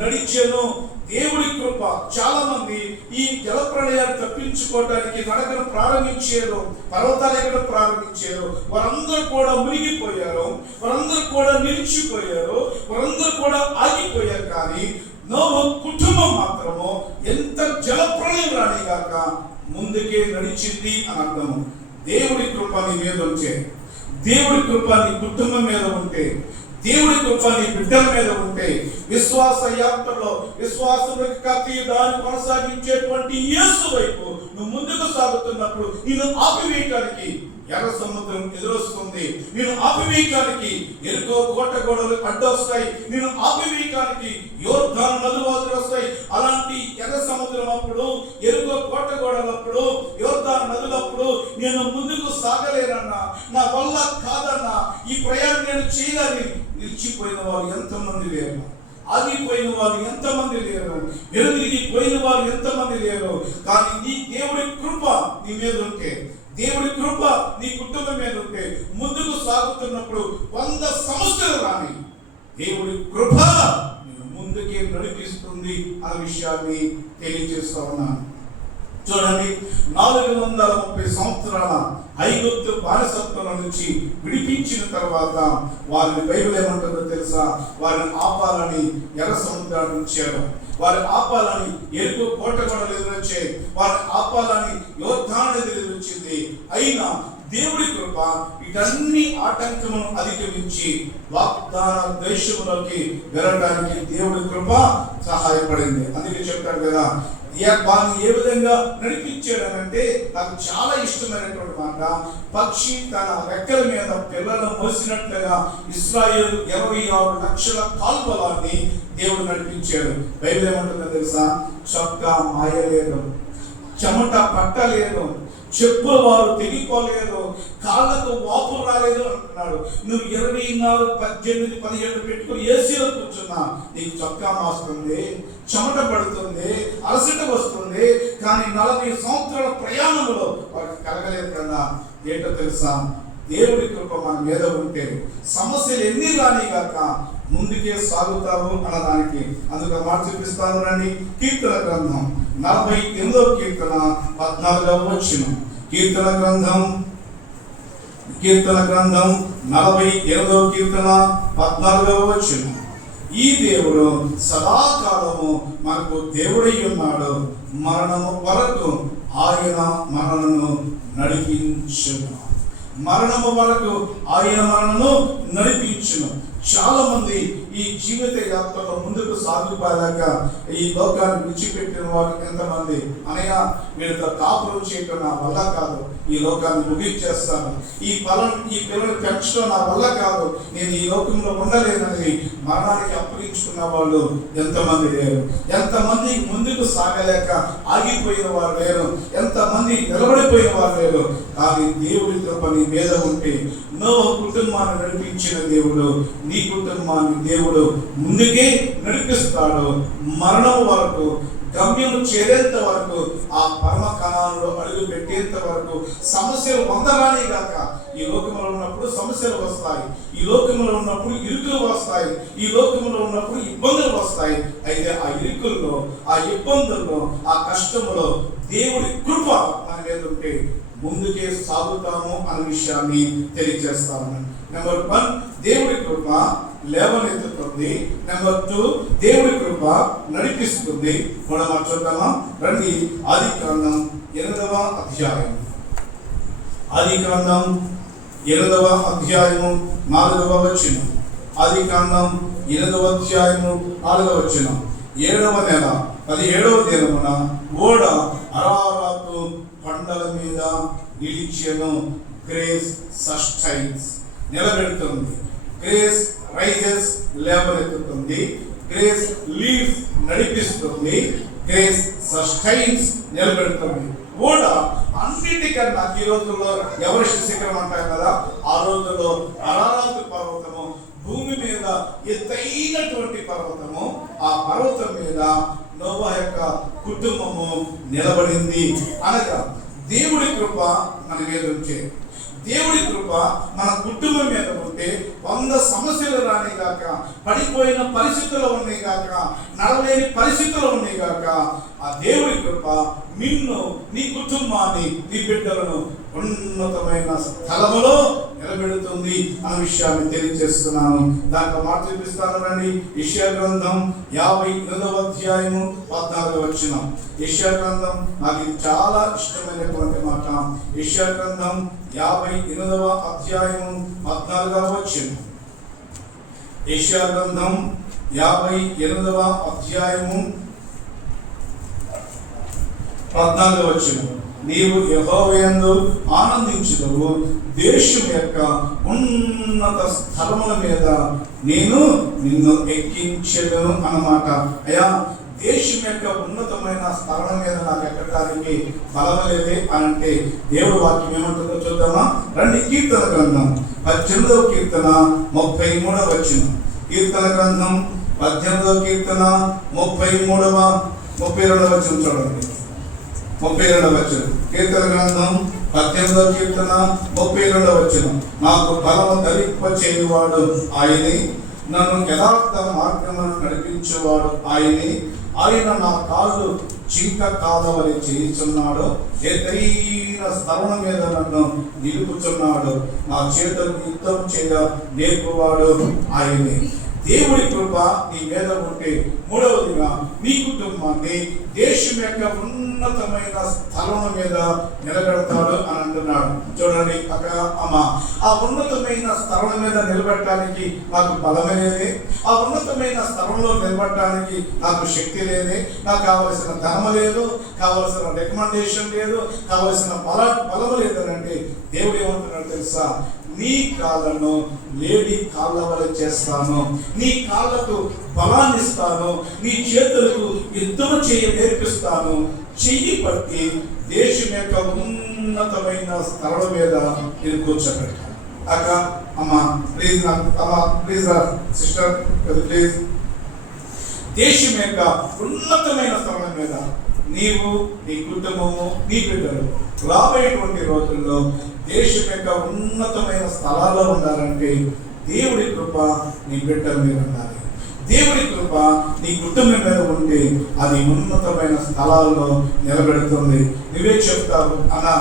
నడిచెను. దేవుడి కృప. చాలా మంది ఈ జల ప్రళయాన్ని తప్పించుకోవడానికి నడకను ప్రారంభించారు, పర్వతాలు ఎక్కడ ప్రారంభించారు, వారందరూ కూడా మునిగిపోయారు, వారందరూ కూడా నిలిచిపోయారు, వారందరూ కూడా ఆగిపోయారు. కానీ నోవహు కుటుంబం మాత్రము ఎంత జల ప్రళయం రానిగాక ముందుకే నడిచింది అని అర్థము. దేవుడి కృప నీ మీద ఉంటే, దేవుడి కృప నీ కుటుంబం మీద ఉంటే, దేవుడి కృప నీ బిడ్డల మీద ఉంటే, విశ్వాస యాత్రలో విశ్వాసంలోకి కత్తి దాన్ని కొనసాగించేటువంటి యేసు వైపు నువ్వు ముందుకు సాగుతున్నప్పుడు నిన్ను ఆపివేయటానికి ఎర్ర సముద్రం ఎదురొస్తుంది, నేను ఆపివేయటానికి ఎరుకో కోట గోడలు అడ్డొస్తాయి, నేను ఆపివేయటానికి యోర్దాను నదులు వస్తాయి. అలాంటి ఎర్ర సముద్రం అప్పుడు, ఎరుకో కోట గోడలప్పుడు, యోర్దాను నదులప్పుడు నేను ముందుకు సాగలేనన్నా, నా వల్ల కాదన్నా, ఈ ప్రయాణం నేను చేయలేని నిలిచిపోయిన వారు ఎంతమంది లేరు, ఆగిపోయిన వారు ఎంతమంది లేరు, వెలుగురిగిపోయిన వారు ఎంతమంది లేరు. కానీ నీ దేవుడి కృప నీ మీద ఉంటే, దేవుడి కృప నీ కుటుంబం మీద ఉంటే, ముందుకు సాగుతున్నప్పుడు 100 సంవత్సరాలు రాని దేవుడి కృప నేను ముందుకే నడిపిస్తుంది అనే విషయాన్ని తెలియజేస్తా ఉన్నాను. చూడండి, 430 సంవత్సరాల ఐగుప్తు బానిసత్వం నుంచి విడిపించిన తర్వాత వారిని బైబిల్ ఏమంటుందో తెలుసా? వారిని ఆపాలని ఎర్ర సముద్రాన్ని ఉంచారు, వారిని ఆపాలని ఎరుకు కోట గోడలు ఎదురొచ్చాయి, వారిని ఆపాలని యోర్దాను ఎదురొచ్చింది. అయినా దేవుడి కృప వీటన్ని ఆటంకములను అధిగమించి వాగ్దాన దేశంలోకి వెళ్ళడానికి దేవుడి కృప సహాయపడింది. అందుకే చెప్తాడు కదా, వారిని ఏ విధంగా నడిపించాడనంటే, నాకు చాలా ఇష్టమైనటువంటి మాట, పక్షి తన రెక్కల మీద పిల్లలను మోసినట్లుగా ఇశ్రాయేలు 26 లక్షల కాల్బలాన్ని దేవుడు నడిపించాడు. బైబిల్ ఏమంటుందో తెలుసా? చొక్కా మాయలేదు, చెమట పట్టలేదు, చెప్పుల వారు తెగిపోలేదు, కాళ్ళకు వాపు రాలేదు అంటున్నాడు. నువ్వు 24, 18, 17 పెట్టుకుని ఏసీలో కూర్చున్నా నీకు చొక్కా మాస్తుంది, చెమట పడుతుంది, అలసట వస్తుంది. కానీ 40 సంవత్సరాల ప్రయాణంలో వారికి కలగలేదు కదా. ఏంటో తెలుసా? దేవుడి కృప మన మీద ఉంటే సమస్యలు ఎన్ని రానిగాక ముందుకే సాగుతావు అన్నదానికి అందుకు మాట చూపిస్తాను. రండి, కీర్తన గ్రంథం 48వ కీర్తన 14వ వచనం. కీర్తన గ్రంథం 48వ కీర్తన 14వ వచనం. ఈ దేవుడు సదాకాలము మనకు దేవుడై ఉన్నాడు, మరణము వరకు ఆయన మనలను నడిపించును. మరణము వరకు ఆయన మనను నడిపించును. చాలా మంది ఈ జీవిత యాత్రలో ముందుకు సాగిపోయాక ఈ లోకాన్ని విడిచిపెట్టిన వారు ఎంతమంది? అనగా వీళ్ళతో కాపురం చేయటం నా వల్ల కాదు, ఈ లోకాన్ని ముగించేస్తాను, ఈ పిల్లలు పెంచడం నా వల్ల కాదు, నేను ఈ లోకంలో ఉండలేనని మరణానికి అప్పగించుకున్న వాళ్ళు ఎంతమంది లేరు? ఎంతమంది ముందుకు సాగలేక ఆగిపోయిన వారు లేరు? ఎంతమంది నిలబడిపోయిన వారు లేరు? కానీ దేవుడి కృప నీ మీద ఉంటే, నోవహు కుటుంబాన్ని నడిపించిన దేవుడు నీ కుటుంబాన్ని దేవుడు ముందుకే నడిపిస్తాడు. మరణం వరకు, గమ్యం చేరేంత వరకు, ఆ పరమ కణాలలో అడుగు పెట్టేంత వరకు సమస్యలు పొందరాని గాక. ఈ లోకంలో ఉన్నప్పుడు సమస్యలు వస్తాయి, ఈ లోకంలో ఉన్నప్పుడు ఇరుకులు వస్తాయి, ఈ లోకంలో ఉన్నప్పుడు ఇబ్బందులు వస్తాయి. అయితే ఆ ఇరుకుల్లో, ఆ ఇబ్బందుల్లో, ఆ కష్టంలో దేవుడి కృప మన మీద ఉంటే ముందుకే సాగుతాము అనే విషయాన్ని తెలియజేస్తాము. నెంబర్ 1, దేవుడి కృప లేవనెత్తుతుంది. నెంబర్ 2, దేవుడి కృప నడిపిస్తుంది. మనం చూద్దామా? రండి, ఆదికాండం 8వ అధ్యాయం. ఆదికాండం 8వ అధ్యాయము 4వ వచనం. ఆదికాండం 8వ అధ్యాయము 4వ వచనం. 7వ నెల 17వ దినమున ఓడ అరారాతు కొండల మీద నిలిచెను. గ్రేస్ సస్టైన్స్, నిలబెడుతుంది. గ్రేస్ రైజెస్, లేవనెత్తుతుంది. గ్రేస్ లీడ్స్, నడిపిస్తుంది. గ్రేస్ సస్టైన్స్ నిలబెడుతుంది. ఓడ అన్నిటికన్నా ఈ రోజుల్లో ఎవరెస్ట్ శిఖరం అంటాం కదా, ఆ రోజుల్లో అరారాతు పర్వతము భూమి మీద ఎత్తైనటువంటి పర్వతము. ఆ పర్వతం మీద నోవా యొక్క కుటుంబము నిలబడింది. అనగా దేవుడి కృప మన మీద ఉంటే, దేవుడి కృప మన కుటుంబం మీద ఉంటే 100 సమస్యలు రాని గాక, పడిపోయిన పరిస్థితులు ఉన్నాయి గాక, నడలేని పరిస్థితులు ఉన్నాయి గాక, ఆ దేవుడి కృప నిన్ను, నీ కుటుంబాన్ని, నీ బిడ్డలను ఉన్నతమైన స్థలములో నిలబెడుతుంది అన్న విషయాన్ని తెలియజేస్తున్నాను. దాంట్లో మాట చూపిస్తాను రండి. యెషయా గ్రంథం 58వ అధ్యాయము 14వ వచనం. యెషయా గ్రంథం నాకు ఇది చాలా ఇష్టమైనటువంటి మాట. యెషయా గ్రంథం 58వ అధ్యాయము 14వ వచనం. యెషయా గ్రంథం 58వ అధ్యాయము 14వ వచనం. నీవు యెహోవాయందు ఆనందించుదువు, దేశం యొక్క ఉన్నత స్థలముల మీద నేను నిన్ను ఎక్కించెదను అన్నమాట. అయ్యా, దేశం యొక్క ఉన్నతమైన స్థలం మీద నాకు ఎక్కడానికి బలం లేదే అని అంటే దేవుడు వాక్యం ఏమంటుందో చూద్దామా రండి. కీర్తన గ్రంథం 18వ కీర్తన 33వ వచనం. కీర్తన గ్రంథం 18వ కీర్తన 32వ వచనం చూడండి. 32వ వచనం. కీర్తన గ్రంథం 18వ కీర్తన 32వ వచనం. నాకు బలము ధరింప చేయువాడు ఆయనే, నన్ను యథార్థ మార్గమును నడిపించేవాడు ఆయనే. ఆయన నా కాళ్ళు జింక కాలవలి చేయుచున్నాడు, ఎత్తైన స్థలం మీద నన్ను నిలుపుచున్నాడు, నా చేతులు యుద్ధం చేయ నేర్పువాడు ఆయనే. దేవుడి కృప నీ మీద ఉంటే, మూడవదిగా నీ కుటుంబాన్ని దేశం యొక్క ఉన్నతమైన స్థలం మీద నిలబెడతాడు అని అంటున్నాడు. చూడండి అక్కడ అమ్మ, ఆ ఉన్నతమైన స్థలం మీద నిలబెట్టడానికి నాకు బలమే లేదే, ఆ ఉన్నతమైన స్థలంలో నిలబెట్టడానికి నాకు శక్తి లేదే, నాకు కావలసిన ధర్మ లేదు, కావలసిన రికమెండేషన్ లేదు, కావలసిన బలము లేదనంటే దేవుడు ఏమంటున్నాడు తెలుసా? నీ కాళ్ళను లేడి కాళ్ళ వలె చేస్తాను, నీ కాళ్ళకు బలాన్ని ఇస్తాను, నీ చేతులకు యుద్ధం చేయ నేర్పిస్తాను, చెయ్యి పట్టి దేశం యొక్క ఉన్నతమైన స్థలం మీద నేను కూర్చోబెట్టాను. అక్క అమ్మ ప్లీజ్, ప్లీజ్ సిస్టర్ ప్లీజ్. దేశం యొక్క ఉన్నతమైన స్థలం మీద నీవు, నీ కుటుంబము, నీ బిడ్డలు రాబోయేటువంటి రోజుల్లో దేశం యొక్క ఉన్నతమైన స్థలాల్లో ఉండాలంటే దేవుడి కృప నీ బిడ్డల మీద ఉండాలి. దేవుడి కృప నీ కుటుంబం మీద ఉంటే అది ఉన్నతమైన స్థలాల్లో నిలబెడుతుంది. నువ్వే చెప్తావు, అన్నా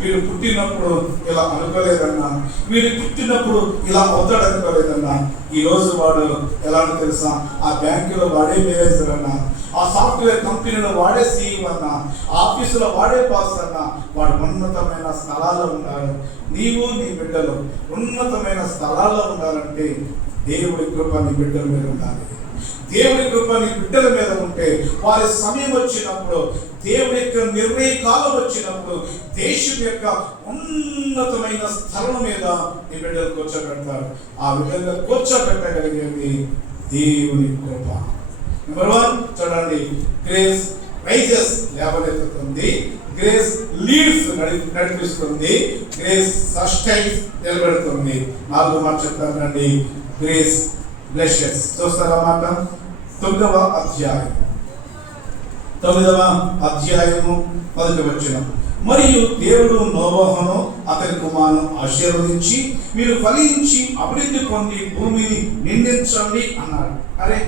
వీడు పుట్టినప్పుడు ఇలా అనుకోలేదన్నా, వీడు పుట్టినప్పుడు ఇలా అవుతాడు అనుకోలేదన్నా. ఈరోజు వాడు ఎలాంటి తెలుసా? ఆ బ్యాంకులో వాడే మేనేజర్ అన్నా, ఆ సాఫ్ట్వేర్ కంపెనీలో వాడే CEO అన్నా, ఆఫీసులో వాడే బాస్ అన్నా, వాడు ఉన్నతమైన స్థలాల్లో ఉండాలి. నీవు నీ బిడ్డలు ఉన్నతమైన స్థలాల్లో ఉండాలంటే దేవుడి కృప నీ బిడ్డల మీద ఉండాలి. దేవుడి కృప నీ బిడ్డల మీద ఉంటే వారి సమయం వచ్చినప్పుడు, దేవుడి యొక్క నిర్ణయ కాలం వచ్చినప్పుడు దేశం యొక్క ఉన్నతమైన స్థలం మీద నీ బిడ్డలు కూర్చోబెడతారు. ఆ విధంగా కూర్చోబెట్టగలిగేది దేవుని కృప. నెంబర్ 1 చూడండి, గ్రేస్ రైజెస్ లేవనెత్తుతుంది, గ్రేస్ లీడ్స్ నడిపిస్తుంది, గ్రేస్ సస్టైన్స్ నిలబెడుతుంది. 4వ మాట చెప్తానండి, గ్రేస్ బ్లెషెస్. చూస్తారా మాట? 9వ అధ్యాయము 1వ వచనం. మరియు దేవుడు నోవహును అతని కుమారులను ఆశీర్వదించి మీరు ఫలించి అభివృద్ధి పొంది భూమిని నిందించండి అన్నాడు. అరే,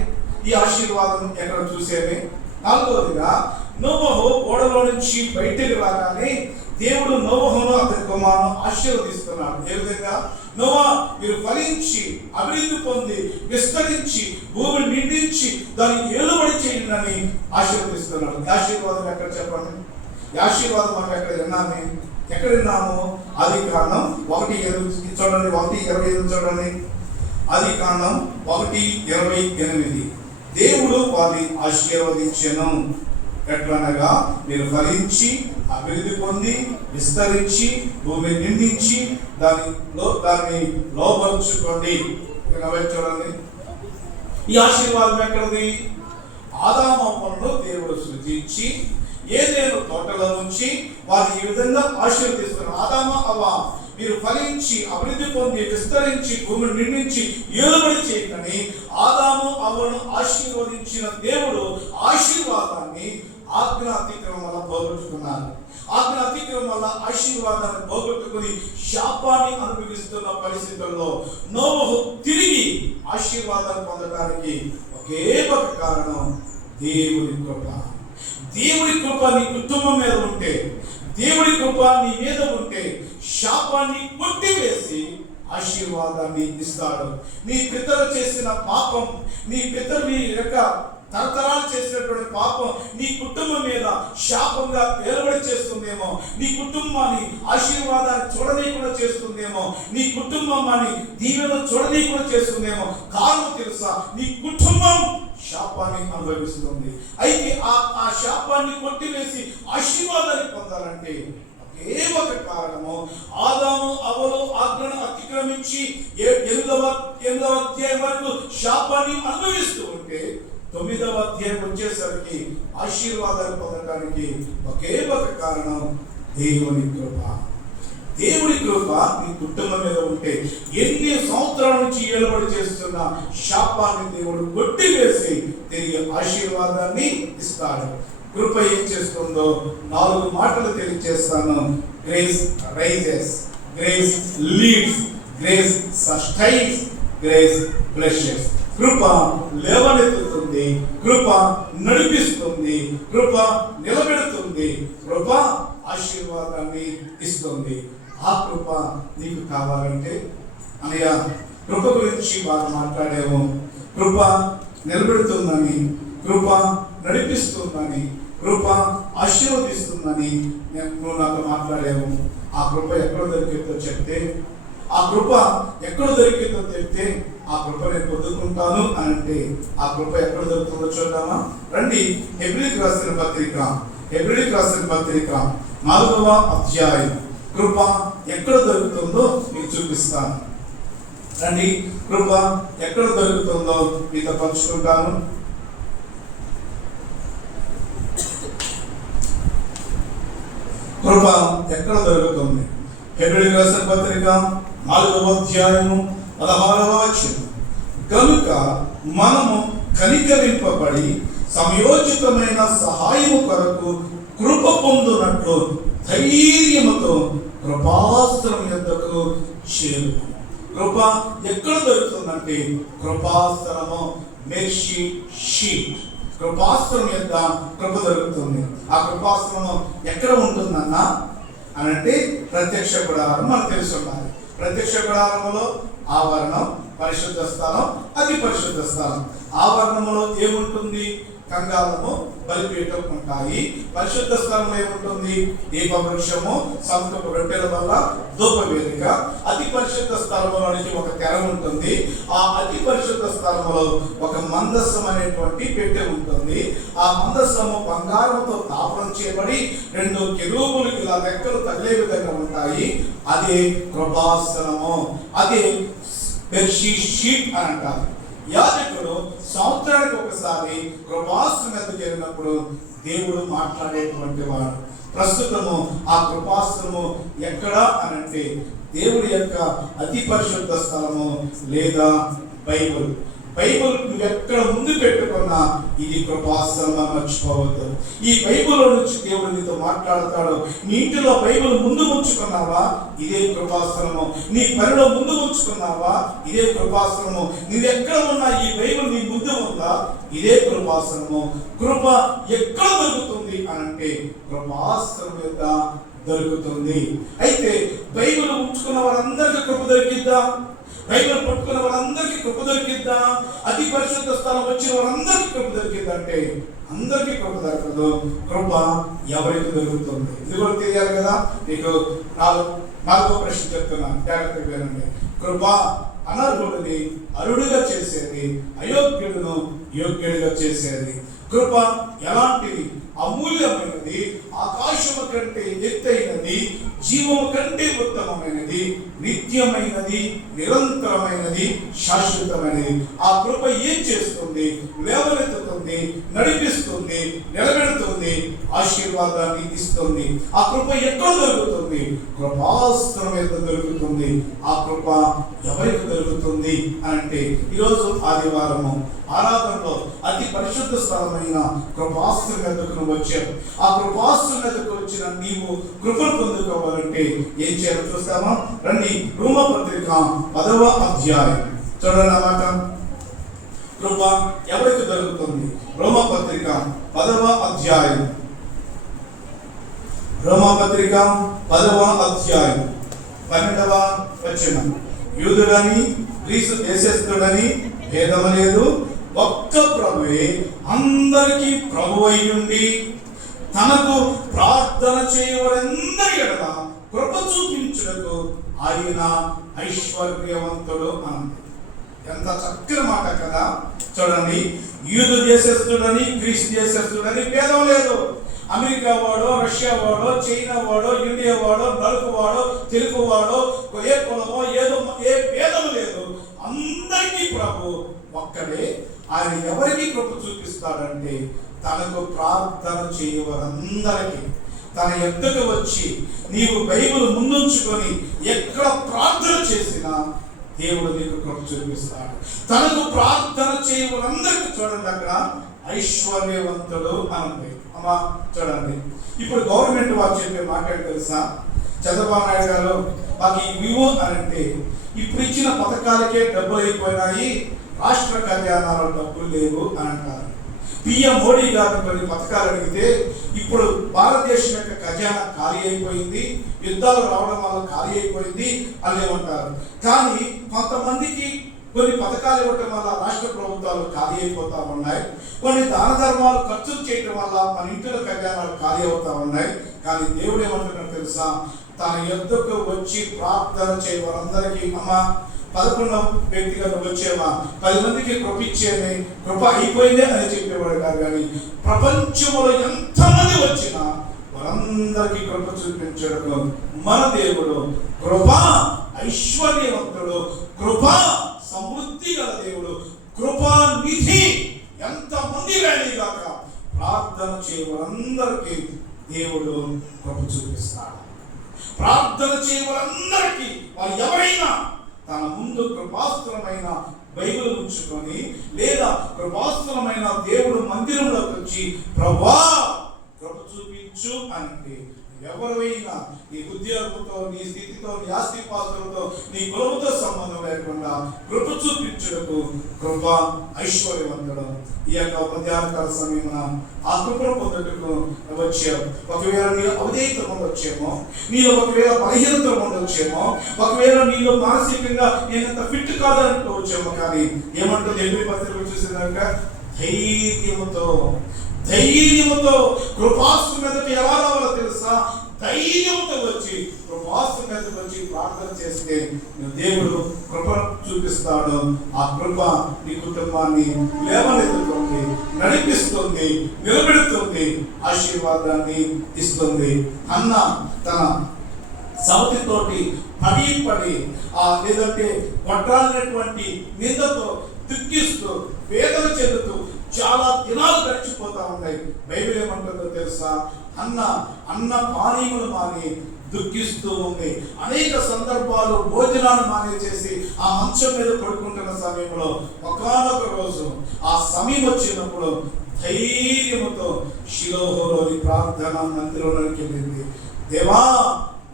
ఈ ఆశీర్వాదం ఎక్కడ చూసేవి? 4వదిగా నోవహు ఓడలో నుంచి బయటికి రాగానే దేవుడు నోవహును అతని కుమారులను ఆశీర్వదిస్తున్నాడు. ఏ విధంగా? నోవా, మీరు ఫలించి అభివృద్ధి పొంది విస్తరించి భూమిని నిండించి దాన్ని ఏలుబడి చేయండి ఆశీర్వదిస్తున్నాడు. ఆశీర్వాదం ఎక్కడ చెప్పండి? ఆశీర్వాదం మనం ఎక్కడ విన్నాము? ఆదికాండం 1:20 చూడండి, 1:28 చూడండి. ఆదికాండం 1:28. దేవుడు వారిని ఆశీర్వదించెను, ఎట్లనగా మీరు ఫలించి అభివృద్ధి పొంది విస్తరించి భూమిని నిండించి దాన్ని లోపరుచుకోండి. చూడండి, ఈ ఆశీర్వాదం ఎక్కడిది? ఆదామవ్వలను దేవుడు సృజించి ఏదైనా తోటలో నుంచి వారు ఈ విధంగా ఆశీర్వదిస్తున్నారు. ఆదామ అవ్వ, మీరు ఫలించి అభివృద్ధి పొంది విస్తరించి భూమిని నిర్మించి ఏలుబడి చేయకని ఆదాము అవ్వను ఆశీర్వదించిన దేవుడు ఆశీర్వాదాన్ని ఆజ్ఞ అతిక్రమం వల్ల పోగొట్టుకున్నారు. ఆజ్ఞ అతిక్రమం వల్ల ఆశీర్వాదాన్ని పోగొట్టుకుని శాపాన్ని అనుభవిస్తున్న పరిస్థితుల్లో నోవహు తిరిగి ఆశీర్వాదాన్ని పొందడానికి ఒకే ఒక కారణం, దేవుడి కృప. దేవుడి కృప నీ కుటుంబం మీద ఉంటే, దేవుడి కృప నీ మీద ఉంటే శాపాన్ని కొట్టివేసి ఆశీర్వాదాన్ని ఇస్తాడు. నీ పితరులు చేసిన పాపం, నీ యొక్క తరతరాలు చేసినటువంటి పాపం నీ కుటుంబం మీద శాపంగా ఏర్పడి చేస్తుందేమో, నీ కుటుంబాన్ని ఆశీర్వాదాన్ని చూడనీయకుండా చేస్తుందేమో, నీ కుటుంబాన్ని దీవెన చూడనీయకుండా చేస్తుందేమో. కారణం తెలుసా? నీ కుటుంబం శాపాన్ని అనుభవిస్తుంది. అయితే ఆ శాపాన్ని కొట్టివేసి ఆశీర్వాదాన్ని పొందాలంటే ఒకే ఒక కారణము, ఆదాము అవ్వలు ఆజ్ఞను అతిక్రమించి 8వ అధ్యాయం వరకు శాపాన్ని అనుభవిస్తూ ఉంటే 9వ అధ్యాయం వచ్చేసరికి ఆశీర్వాదాలు పొందడానికి ఒకే ఒక కారణం, దేవుని కృప. దేవుడి కృప నీ కుటుంబం మీద ఉంటే ఎన్ని సంవత్సరాల నుంచి ఏలుబడి చేస్తున్న శాపాన్ని దేవుడు కొట్టివేసి తిరిగి ఆశీర్వాదాన్ని ఇస్తాడు. కృప ఏం చేస్తుందో 4 మాటలు తెలియజేస్తాను. Grace rises, grace leads, grace sustains, grace blesses. కృప లేవనెత్తుతుంది, కృప నడిపిస్తుంది, కృప నిలబెడుతుంది, కృప ఆశీర్వాదాన్ని ఇస్తుంది. ఆ కృప నీకు కావాలంటే అనగా కృప గురించి బాగా మాట్లాడాము. కృప నిలబెడుతుందని, కృప నడిపిస్తుందని, కృప ఆశీర్వదిస్తుందని నువ్వు నాతో మాట్లాడాము. ఆ కృప ఎక్కడ దొరికిందో చెప్తే, ఆ కృప ఎక్కడ దొరికిందో చెప్తే ఆ కృప నేను పొందుకుంటాను అని అంటే ఆ కృప ఎక్కడ దొరుకుతుందో చూద్దామా? రండి, హెబ్రీయులకు రాసిన పత్రిక 4వ అధ్యాయం కృప ఎక్కడ దొరుకుతుందో మీకు చూపిస్తాను. రండి, కృప ఎక్కడ దొరుకుతుందో మీతో పంచుకుంటాను. కృప ఎక్కడ దొరుకుతుంది? హెబ్రీయులకు రాసిన పత్రిక 4వ అధ్యాయము 16వ వచనం. కనుక మనము కనికరింపబడి సమయోచితమైన సహాయము కొరకు కృప పొందునట్లు ధైర్యముతో కృపాస్త్రం యొద్దకు చేరుము. కృప ఎక్కడ దొరుకుతుందంటే కృపాస్త్రము, మెర్సీ షీట్. కృపాస్త్రం యొక్క కృప దొరుకుతుంది. ఆ కృపాస్త్రము ఎక్కడ ఉంటుందన్నా అనంటే ప్రత్యక్ష గుడారం మనకు తెలిసి ఉండాలి. ప్రత్యక్ష గుడారములో ఆవరణం, పరిశుద్ధ స్థలం, అతి పరిశుద్ధ స్థలం. ఆవరణములో ఏముంటుంది? కంగాలము, బలిపీఠం ఉంటాయి. పరిశుద్ధ స్థలంలో ఏముంటుంది? దీపవృక్షము, సముఖపు రొట్టెల వల్ల ధూపవేదిక. అతి పరిశుద్ధ స్థలంలోనికి ఒక తెర ఉంటుంది. ఆ అతి పరిశుద్ధ స్థలంలో ఒక మందస్సం అనేటువంటి పెట్టె ఉంటుంది. ఆ మందస్సము బంగారంతో తాపడం చేయబడి 2 కెరూబులు ఇలా రెక్కలు తగిలే విధంగా ఉంటాయి. అదే కృపాసనము, అదే మెర్సీ షీట్ అని అంటారు. యాజకుడు సంవత్సరానికి ఒకసారి కృపాసనం మీద చేరినప్పుడు దేవుడు మాట్లాడేటువంటి వాడు. ప్రస్తుతము ఆ కృపాసనము ఎక్కడ అనంటే దేవుడి యొక్క అతి పరిశుద్ధ స్థలము లేదా బైబుల్. నువ్వు ఎక్కడ ముందు పెట్టుకున్నా ఇది కృపాసనం మర్చిపోవద్దు. ఈ బైబిల్లో నుంచి దేవుడు నీతో మాట్లాడతాడు. నీ ఇంటిలో బైబిల్ ముందు ఉంచుకున్నావా? ఇదే కృపాసనము. నీ పనిలో ముందు ఉంచుకున్నావా? ఇదే కృపాసనము. నీవు ఎక్కడ ఉన్నా ఈ బైబిల్ నీ ముందు ఉందా? ఇదే కృపాసనము. కృప ఎక్కడ దొరుకుతుంది అనంటే కృపాసనం మీద దొరుకుతుంది. అయితే బైబిల్ ఉంచుకున్న వారందరికీ కృప దొరికిద్దా? బైబిల్ పట్టుకున్న వాళ్ళందరికీ కృప దొరికిద్దా? అతి పరిశుద్ధ స్థలం వచ్చిన వాళ్ళందరికీ కృప దొరికిద్దంటే అందరికీ కృప దొరకదు. కృప ఎవరికి దొరుకుతుంది? ఇది కూడా తెలియాలి కదా. మీకు 4వ ప్రశ్న చెప్తున్నాను, జాగ్రత్తగా వినండి. కృప అనర్హుడిని అరుడుగా చేసేది, అయోగ్యుడును యోగ్యుడిగా చేసేది. కృప ఎలాంటిది? అమూల్యమైనది, ఆకాశము కంటే ఎత్తైనది, జీవము కంటే ఉత్తమమైనది, నిత్యమైనది, నిరంతరమైనది, శాశ్వతమైనది. ఆ కృప ఏం చేస్తుంది? లేవనెత్తుతుంది, నడిపిస్తుంది, నిలబెడుతుంది, ఆశీర్వాదాన్ని ఇస్తుంది. ఆ కృప ఎక్కడ దొరుకుతుంది? కృపాస్త్రం మీద దొరుకుతుంది. ఆ కృప ఎవరికి దొరుకుతుంది అంటే ఈరోజు ఆదివారము ఆరాధనలో అతి పరిశుద్ధ స్థలమైన కృపాస్త్రం మీదకు నువ్వు వచ్చావు. ఆ కృపాస్త్రం మీదకు వచ్చిన నీవు కృపను పొందుకోవాలంటే ఏం చేయాలో చూస్తామా? రండి, రోమపత్రిక 10వ అధ్యాయం చూడండి. అన్నమాట కృప ఎవరికి దొరుకుతుంది? రోమపత్రిక 10వ అధ్యాయం, రోమపత్రిక 10వ అధ్యాయం 12వ వచనం. యూదుడని గ్రీసు దేశస్థుడని భేదము లేదు, ఒక్క ప్రభువే అందరికీ ప్రభువై ఉండి తనకు ప్రార్థన చేయవారందరి ఎడల కృప చూపించుటకు ఆయన ఐశ్వర్యవంతుడు అన్నది. ఎంత చక్కని మాట కదా! చూడండి, యూదు దేశస్థుడని గ్రీసు దేశస్థుడని భేదం లేదు. అమెరికా వాడో, రష్యా వాడో, చైనా వాడో, ఇండియా వాడో, నలుపు వాడో, తెలుగు వాడో, ఏ కులమో ఏదో ఏ భేదం లేదు. అందరికీ ప్రభు ఒక్కడే. ఆయన ఎవరికి కృప చూపిస్తాడంటే తనకు ప్రార్థన చేయవారందరికీ. తన ఎద్దకు వచ్చి నీవు బైబిల్ ముందుంచుకొని ఎక్కడ ప్రార్థన చేసినా దేవుడు నీకు కృప చూపిస్తాడు. తనకు ప్రార్థన చేయవారందరికీ చూడండి, అక్కడ ఐశ్వర్యవంతుడు అనండి. అమ్మా చూడండి, ఇప్పుడు గవర్నమెంట్ వారు చెప్పే మాట తెలుసా? చంద్రబాబు నాయుడు గారు మాకు వివో అనంటే ఇప్పుడు ఇచ్చిన పథకాలకే డబ్బులు అయిపోయినాయి, రాష్ట్ర కళ్యాణాలు డబ్బులు లేవు అని అంటారు. పిఎం మోడీ గారు కొన్ని పథకాలు అడిగితే ఇప్పుడు భారతదేశం యొక్క ఖజానా ఖాళీ అయిపోయింది, యుద్ధాలు రావడం వల్ల ఖాళీ అయిపోయింది అని ఏమంటారు. కానీ కొంతమందికి కొన్ని పథకాలు ఇవ్వటం వల్ల రాష్ట్ర ప్రభుత్వాలు ఖాళీ అయిపోతా ఉన్నాయి, కొన్ని దాన ధర్మాలు ఖర్చు చేయడం వల్ల మన ఇంటిలో ఖజానాలు ఖాళీ అవుతా ఉన్నాయి. కానీ దేవుడు ఏమంటున్నాడు తెలుసా? తన యొద్దకు వచ్చి ప్రార్థన చేయవారందరికీ, అమ్మ 11వ వ్యక్తిగా నువ్వు వచ్చేవా 10 మందికి కృప ఇచ్చేది, కృప అయిపోయిందే అని చెప్పేవాడు కాదు. కానీ ప్రపంచంలో ఎంతమంది వచ్చినా వారందరికీ కృప చూపించడం మన దేవుడు కృప ఐశ్వర్యవంతుడు, కృప సమృద్ధి గల దేవుడు, కృపా నిధి. ఎంతమంది వేడిగాక ప్రార్థన చేయవారందరికీ దేవుడు కృప చూపిస్తాడు. ప్రార్థన చేయవారందరికీ వారు ఎవరైనా తన ముందు కృపాస్త్రమైన బైబిల్ ఉంచుకొని లేదా కృపాస్త్రమైన దేవుడు మందిరంలోకి వచ్చి ప్రభువా కృప చూపించు అంటే, ఎవరైనా నీ ఉద్యోగంతో, నీ స్థితితో, నీ ఆస్తిపాస్తులతో, నీ కులముతో సంబంధం లేకుండా కృప చూపించుటకు కృప ఐశ్వర్యవంతుడు. ఈ యొక్క మధ్యాహ్నకాల సమయమున ఆ కృపను పొందుటకు వచ్చావు. ఒకవేళ నీలో అవిధేయత ఉండొచ్చేమో, నీలో ఒకవేళ బలహీనత ఉండొచ్చేమో, ఒకవేళ నీలో మానసికంగా నేనంత ఫిట్ కాదనుకోవచ్చేమో. కానీ ఏమంటుంది ఎన్ని పత్రికలు చూసినాక ధైర్యముతో కృపాస్త్రం మీదకి ఎలా రావాలో తెలుసా? ధైర్యంతో వచ్చి కృపాస్త్రం మీదకి వచ్చి ప్రార్థన చేస్తే దేవుడు కృప చూపిస్తాడు. ఆ కృప నీ కుటుంబాన్ని లేవనెత్తుతుంది, నడిపిస్తుంది, నిలబెడుతుంది, ఆశీర్వాదాన్ని ఇస్తుంది. అన్న తన సవతితోటి పడి లేదంటే కొట్టాలనేటువంటి నిందతో దుఃఖిస్తూ వేదన చెందుతూ చాలా దినాలు గడిచిపోతా ఉన్నాయి. బైబిల్ ఏమంటుందో తెలుసా? అన్న పానీయములు మాని దుఃఖిస్తూ ఉంది. అనేక సందర్భాలు భోజనాలు మానేసేసి ఆ మంచం మీద పడుకుంటున్న సమయంలో ఒకానొక రోజు ఆ సమయం వచ్చినప్పుడు ధైర్యముతో షిలోహులోని ప్రార్థన మందిరంలోకి వెళ్ళింది. దేవా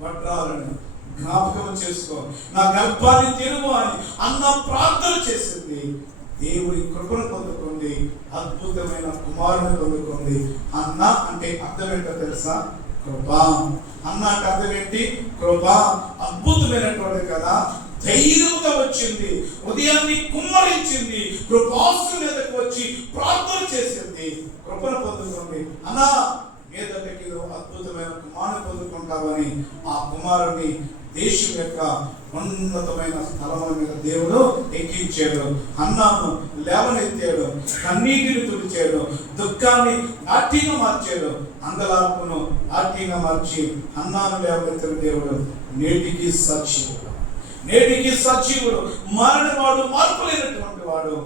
వడ్రాలను జ్ఞాపకం చేసుకో, నా గర్భాన్ని తెరువు అని అన్న ప్రార్థన చేసింది. దేవుడి కృపను పొందుకుంది, అద్భుతమైన కుమారుని పొందుకుంది. అన్న అంటే అర్థం ఏంటో తెలుసా? కృప. అన్న అంటే అర్థం ఏంటి? కృప. అద్భుతమైనటువంటి కదా. ధైర్యంతో వచ్చింది, ఉదయాన్ని కుమ్మరించింది, కృపాస్త్రం మీదకు వచ్చి ప్రార్థన చేసింది, కృపను పొందుకుంది. అన్నా మీదకి అద్భుతమైన కుమారుని పొందుకుంటావని ఆ కుమారుని దేశం యొక్క ఉన్నతమైన స్థలముల మీద దేవుడు ఎక్కించాడు. హన్నాను లేవనెత్తాడు, కన్నీటిని తుడిచాడు, దుఃఖాన్ని నాట్యంగా మార్చాడు, అంగలార్పును నాట్యంగా మార్చి హన్నాను లేవనెత్తిన దేవుడు నేటికి సజీవుడు, మారినవాడు, మార్పు లేనటువంటి వాడు.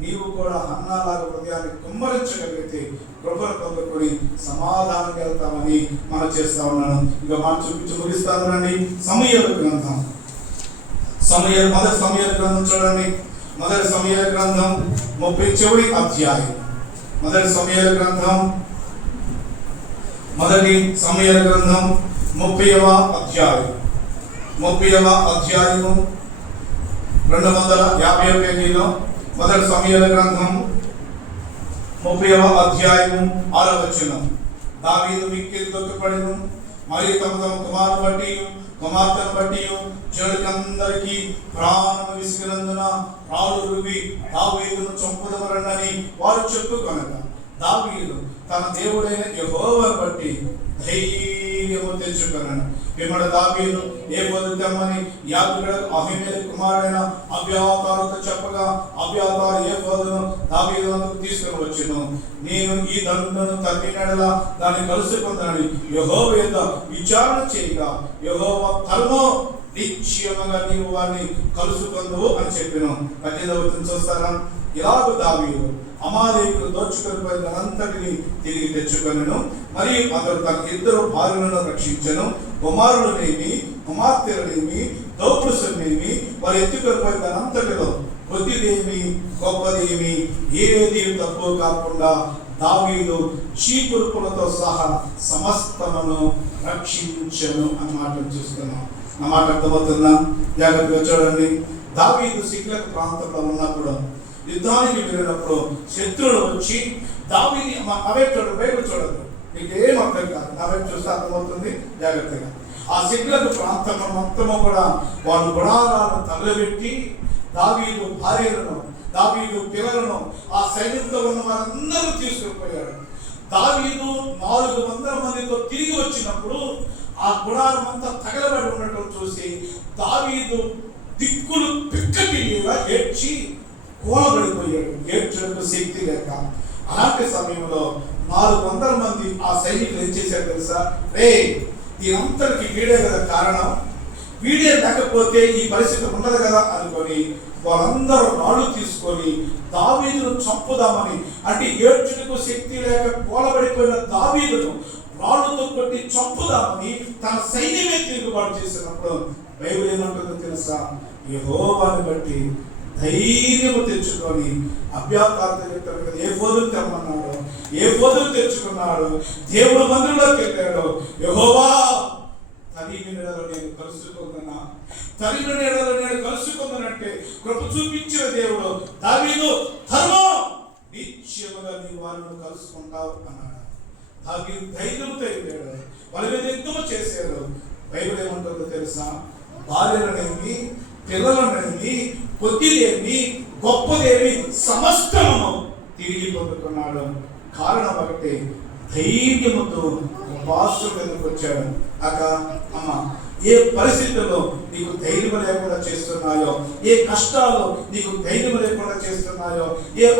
నీవు కూడా హన్నాలాగా హృదయాన్ని కుమ్మరించగలిగితే కృపను పొందుకొని సమాధానం వెళ్తామని మనం చేస్తా ఉన్నాను. ఇంకా మనం చూపించి ముగిస్తాను రండి. సమూయేలు గ్రంథం, మొదటి సమూయేలు గ్రంథం చూడండి. మొదటి సమూయేలు గ్రంథం 30వ అధ్యాయం. మొదటి సమూయేలు గ్రంథం 30వ అధ్యాయం. 30వ అధ్యాయము 250 పేజీలో మొదటి సమూయేలు గ్రంథం 30వ అధ్యాయము 6వ వచనం. దావీదు మిక్కిలి దుఃఖపడెను, మరియు తమ కుమారుని బట్టి కుమార్తెను బట్టి జనులందరికీ ప్రాణము విసిగినందున రాళ్ళు రువి దావీదును చంపుదమరండని వారు చెప్పుకొనగా, దావీదు తన దేవుడైన యెహోవాను బట్టి ధైర్యము తెచ్చుకొనెను. పిమ్మట దావీదు ఏఫోదు తెమ్మని యాజకుడు అహీమెలెకు కుమారుడైన అబ్యాతారుతో చెప్పగా, అబ్యాతారు ఏఫోదును దావీదు వద్దకు తీసుకుని వచ్చెను. నేను ఈ దండును తన్నినడలా దాన్ని కలుసుకుందని యెహోవా యొద్ద విచారణ చేయగా, యెహోవా తరుణో నిశ్చయముగా నీవు వారిని కలుసుకుందువు అని చెప్పెను. 18వ వచనం చూస్తారా? ఇలాగ దావీదు అమాలేకులు దోచుకొని పోయినంతటిని తిరిగి తెచ్చుకొనెను, మరియు అతడు తన 2 భార్యలను రక్షించెను. కుమారులనేమి కుమార్తెలనేమి దోపురుషులనేమి వారు ఎత్తుకొని పోయినంతటిలో కొద్దిదేమి గొప్పదేమి ఏది తక్కువ కాకుండా దావీదు చీపురుపులతో సహా సమస్తమును రక్షించెను అని మాట చూస్తున్నాం. ఆ మాట అర్థమవుతుందా? జాగ్రత్తగా చూడండి. దావీదు సిక్లగ్ ప్రాంతంలో ఉన్నప్పుడు, యుద్ధానికి వెళ్ళినప్పుడు శత్రువులు వచ్చి దావీదుని అవే చూడండి, బైబిల్ చూడదు, మీకు ఏం అర్థం కాదు, నా వైపు చూస్తే అర్థమవుతుంది. జాగ్రత్తగా ఆ సిక్లగ్ ప్రాంతం మొత్తము కూడా వాళ్ళు గుడారాలను తగలబెట్టి దావీదు భార్యలను, దావీదు పిల్లలను, ఆ సైన్యంతో ఉన్న వారందరూ తీసుకుపోయారు. దావీదు 400 మందితో తిరిగి వచ్చినప్పుడు ఆ గుడారం అంతా తగలబడి ఉండటం చూసి దావీదు దిక్కులు పిక్కటిగా ఏడ్చి కూలబడిపోయాడు, ఏడ్చడానికి శక్తి లేక. అలాంటి సమయంలో 400 మంది ఆ సైనికులు ఏం చేశారు తెలుసా? దీనంతటికి వీడే కదా కారణం, వీడే లేకపోతే ఈ పరిస్థితి ఉండదు కదా అనుకొని వాళ్ళందరూ రాళ్ళు తీసుకొని దావీదును చంపుదామని, అంటే ఏడ్చుటకు శక్తి లేక కూలబడిపోయిన దావీదును రాళ్ళతో కొట్టి చంపుదామని తన సైన్యమే తిరుగుబాటు చేసినప్పుడు బైబిల్ ఏమంటుందో తెలుసా? యెహోవాను బట్టి ధైర్యము తెచ్చుకొని అభ్యాతార్థం చెప్తాడు కదా, ఏఫోదును తెమ్మన్నాడు, ఏఫోదును తెచ్చుకున్నాడు, దేవుడు మందిరంలోకి వెళ్ళాడు. యెహోవా తరిమి నీడలో నేను కలుసుకుందనంటే కృప చూపించిన దేవుడు దావీదు ధర్మం నిశ్చయముగా నీ వారిని కలుసుకుంటావు అన్నాడు. దావీదు ధైర్యంతో వెళ్ళాడు, వాళ్ళ మీద యుద్ధము చేశాడు. బైబిల్ ఏమంటుందో తెలుసా? భార్యలనేమి పిల్లలనేమి కొద్దిదేమి గొప్పదేమి సమస్తము తిరిగి పొందుకున్నాడు. కారణం ఒకటి, ధైర్యముతో బాసు మీదకి వచ్చాడు. అమ్మ, ఏ పరిస్థితుల్లో నీకు ధైర్యం లేకుండా చేస్తున్నాయో, ఏ కష్టాలు నీకు ధైర్యం లేకుండా చేస్తున్నాయో,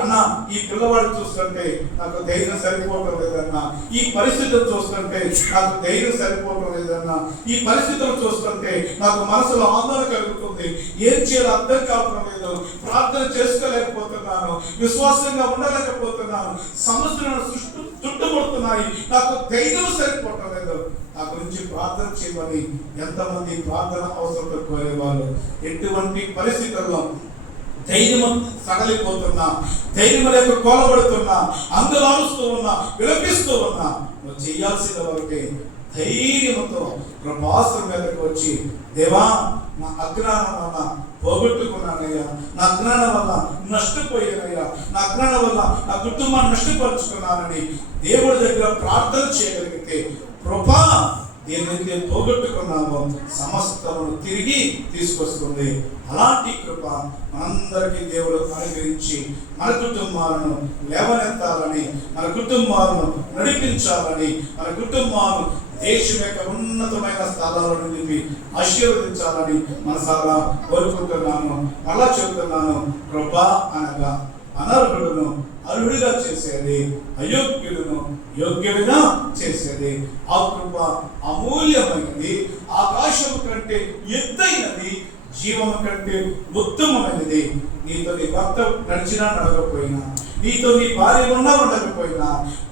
అన్నా ఈ పిల్లవాడు చూస్తుంటే నాకు ధైర్యం సరిపోవటం లేదన్నా, ఈ పరిస్థితులు చూస్తుంటే నాకు ధైర్యం సరిపోవటం లేదన్నా, ఈ పరిస్థితులు చూస్తుంటే నాకు మనసులో ఆందోళన కలుగుతుంది, ఏం చేయాలో అర్థం కావటం లేదు, ప్రార్థన చేసుకోలేకపోతున్నాను, విశ్వాసంగా ఉండలేకపోతున్నాను, సమస్యలను చుట్టుముడుతున్నాయి, నాకు ధైర్యం సరిపోవటం లేదు, నా గురించి ప్రార్థన చేయమని ఎంతమంది ప్రార్థన అవసరం కోరేవాళ్ళు. ఎటువంటి పరిస్థితుల్లో ధైర్యం సడలిపోతున్నా, ధైర్యం లేక కోలబడుతున్నా, అంగలారుస్తూ ఉన్నా, విలపిస్తూ ఉన్నా, నువ్వు చేయాల్సిన వరకే ధైర్యంతో ప్రభాసం మీదకి వచ్చి, దేవా నా అజ్ఞానం వల్ల పోగొట్టుకున్నానయ్యా, నా అజ్ఞానం వల్ల నష్టపోయానయ్యా, నా అజ్ఞానం వల్ల నా కుటుంబాన్ని నష్టపరుచుకున్నానని దేవుడి దగ్గర ప్రార్థన చేయగలిగితే కృప దేనితో పోగొట్టుకున్నామో సమస్తమును తిరిగి తీసుకొస్తుంది. అలాంటి కృప మనందరికీ దేవుడు అనుగ్రహించి మన కుటుంబాలను లేవనెత్తాలని, మన కుటుంబాలను నడిపించాలని, మన కుటుంబాలను దేశం యొక్క ఉన్నతమైన స్థలాలను నింపి ఆశీర్వదించాలని మనసారా కోరుకుంటున్నాను. అలా చెబుతున్నాను, కృప అనగా అనర్హులను అర్హుడిగా చేసేది, అయోగ్యులను యోగ్యుడిగా చేసేది. ఆ కృప అమూల్యమైనది, ఆకాశము కంటే ఎత్తైనది, జీవము కంటే ఉత్తమమైనది. నీతో నీ భర్త నడిచినా నడవకపోయినా, నీతో నీ భార్య ఉన్నా ఉండకపోయినా,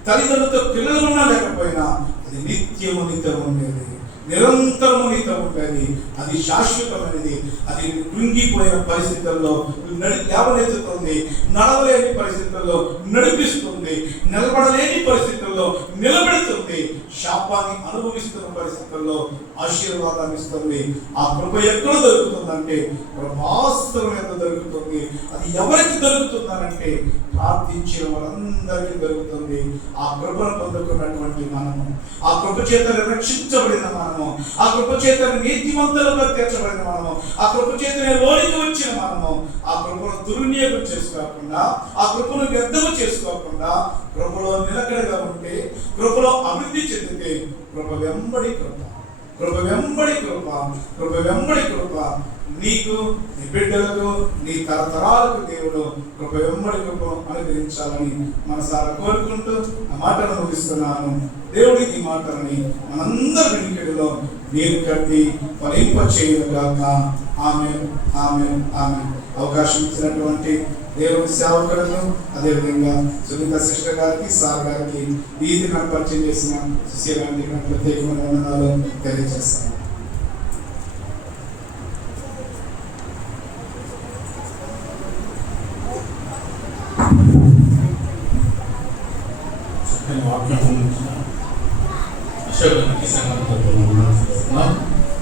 తల్లిదండ్రులతో పిల్లలు ఉన్నా లేకపోయినా, అది నిత్యము నీతో ఉండేది, నిరంతరము నీతో ఉండేది. అది శాశ్వతమైనది. అది కృంగిపోయిన పరిస్థితుల్లో లేవనెత్తుతుంది, నడవలేని పరిస్థితుల్లో నడిపిస్తుంది, నిలబడలేని పరిస్థితుల్లో నిలబెడుతుంది, శాపాన్ని అనుభవిస్తున్న పరిస్థితుల్లో ఆశీర్వాదాన్ని ఇస్తుంది. ఆ కృప ఎక్కడ దొరుకుతుందంటే కృపాస్త్రం ఎంత దొరుకుతుంది. అది ఎవరికి దొరుకుతుందనంటే ప్రార్థించిన వారందరికీ దొరుకుతుంది. ఆ కృపను పొందుకున్నటువంటి మనము, ఆ కృప చేత రక్షించబడిన మనము, ఆ కృప చేత నీతిమంతులుగా తీర్చబడిన మనము, ఆ కృప చేతనే లోనికి వచ్చిన మనము, ఆ కృపను దుర్వినియోగం చేసుకోకుండా, ఆ కృపను వ్యర్థము చేసుకోకుండా, కృపలో నిలకడగా ఉంటే, కృపలో అభివృద్ధి చెందితే, కృప వెంబడి కృప, కృప వెంబడి కృప, కృప వెంబడి కృప నీకు, నీ బిడ్డలకు, నీ తరతరాలకు దేవుడు కృప వెంబడి కృప అనుగ్రహించాలని మనసారా కోరుకుంటూ ఆ మాటను ముగిస్తున్నాను. దేవుడి ఈ మాటలని మనందరి వెనుకడిలో నీరు కట్టి ఫలింప చేయగాక. ఆమేన్, ఆమేన్, ఆమేన్. అవకాశం ఇచ్చినటువంటి దేవుని సేవకులను, అదేవిధంగా సునీత సిస్టర్ గారికి, సార్ గారికి, ఈ దినాన్ని పరిచయం చేసిన శిష్య గారికి ప్రత్యేకమైన వందనాలు తెలియజేస్తాను.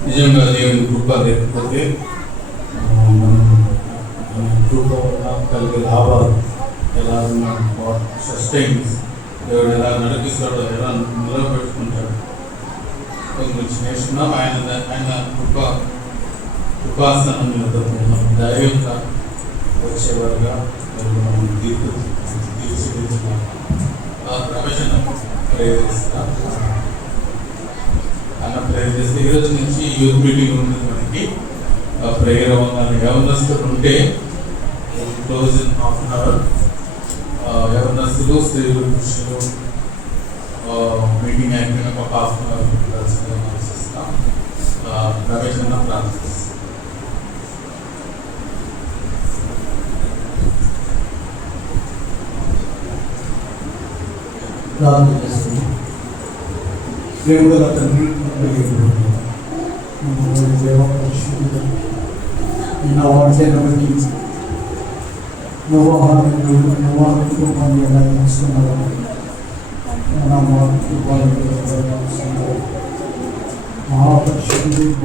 నిజంగా దేవుని కృప లేకపోతే కృప కలిగే లాభాలు ఎలా సస్టైన్స్, దేవుడు ఎలా నడిపిస్తాడో, ఎలా నిలబెట్టుకుంటాడు గురించి నేర్చుకున్నాం. ఆయన కృపాసనం నిలబడుతున్నాం. ధైర్యంగా వచ్చేవారుగా మనం తీర్చిదిద్దుతున్నాం. ప్రవేశం ప్రేరేపిస్తా అన్న ప్రేరేపిస్తే ఈరోజు నుంచి యూత్ మీటింగ్ ఉంటుంది మనకి. ప్రేయర్ అవ్వాలి. యవనస్తులు ఉంటే close in half an hour. యవనస్తులు, స్త్రీలు, పురుషులు మీటింగ్ అయిపోయిన ఒక హాఫ్ అన్ అవర్ ఆలోచిస్తాం. ప్రవేశం ప్రార్థిస్తాం. ప్రార్థన చేస్తుంది. దేవుడు తండ్రి వాటిని ఎలా చేస్తున్నావు మహాపరిశుద్ధుడు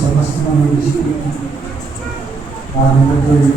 సమస్తమైన ఆ నిమిత్తం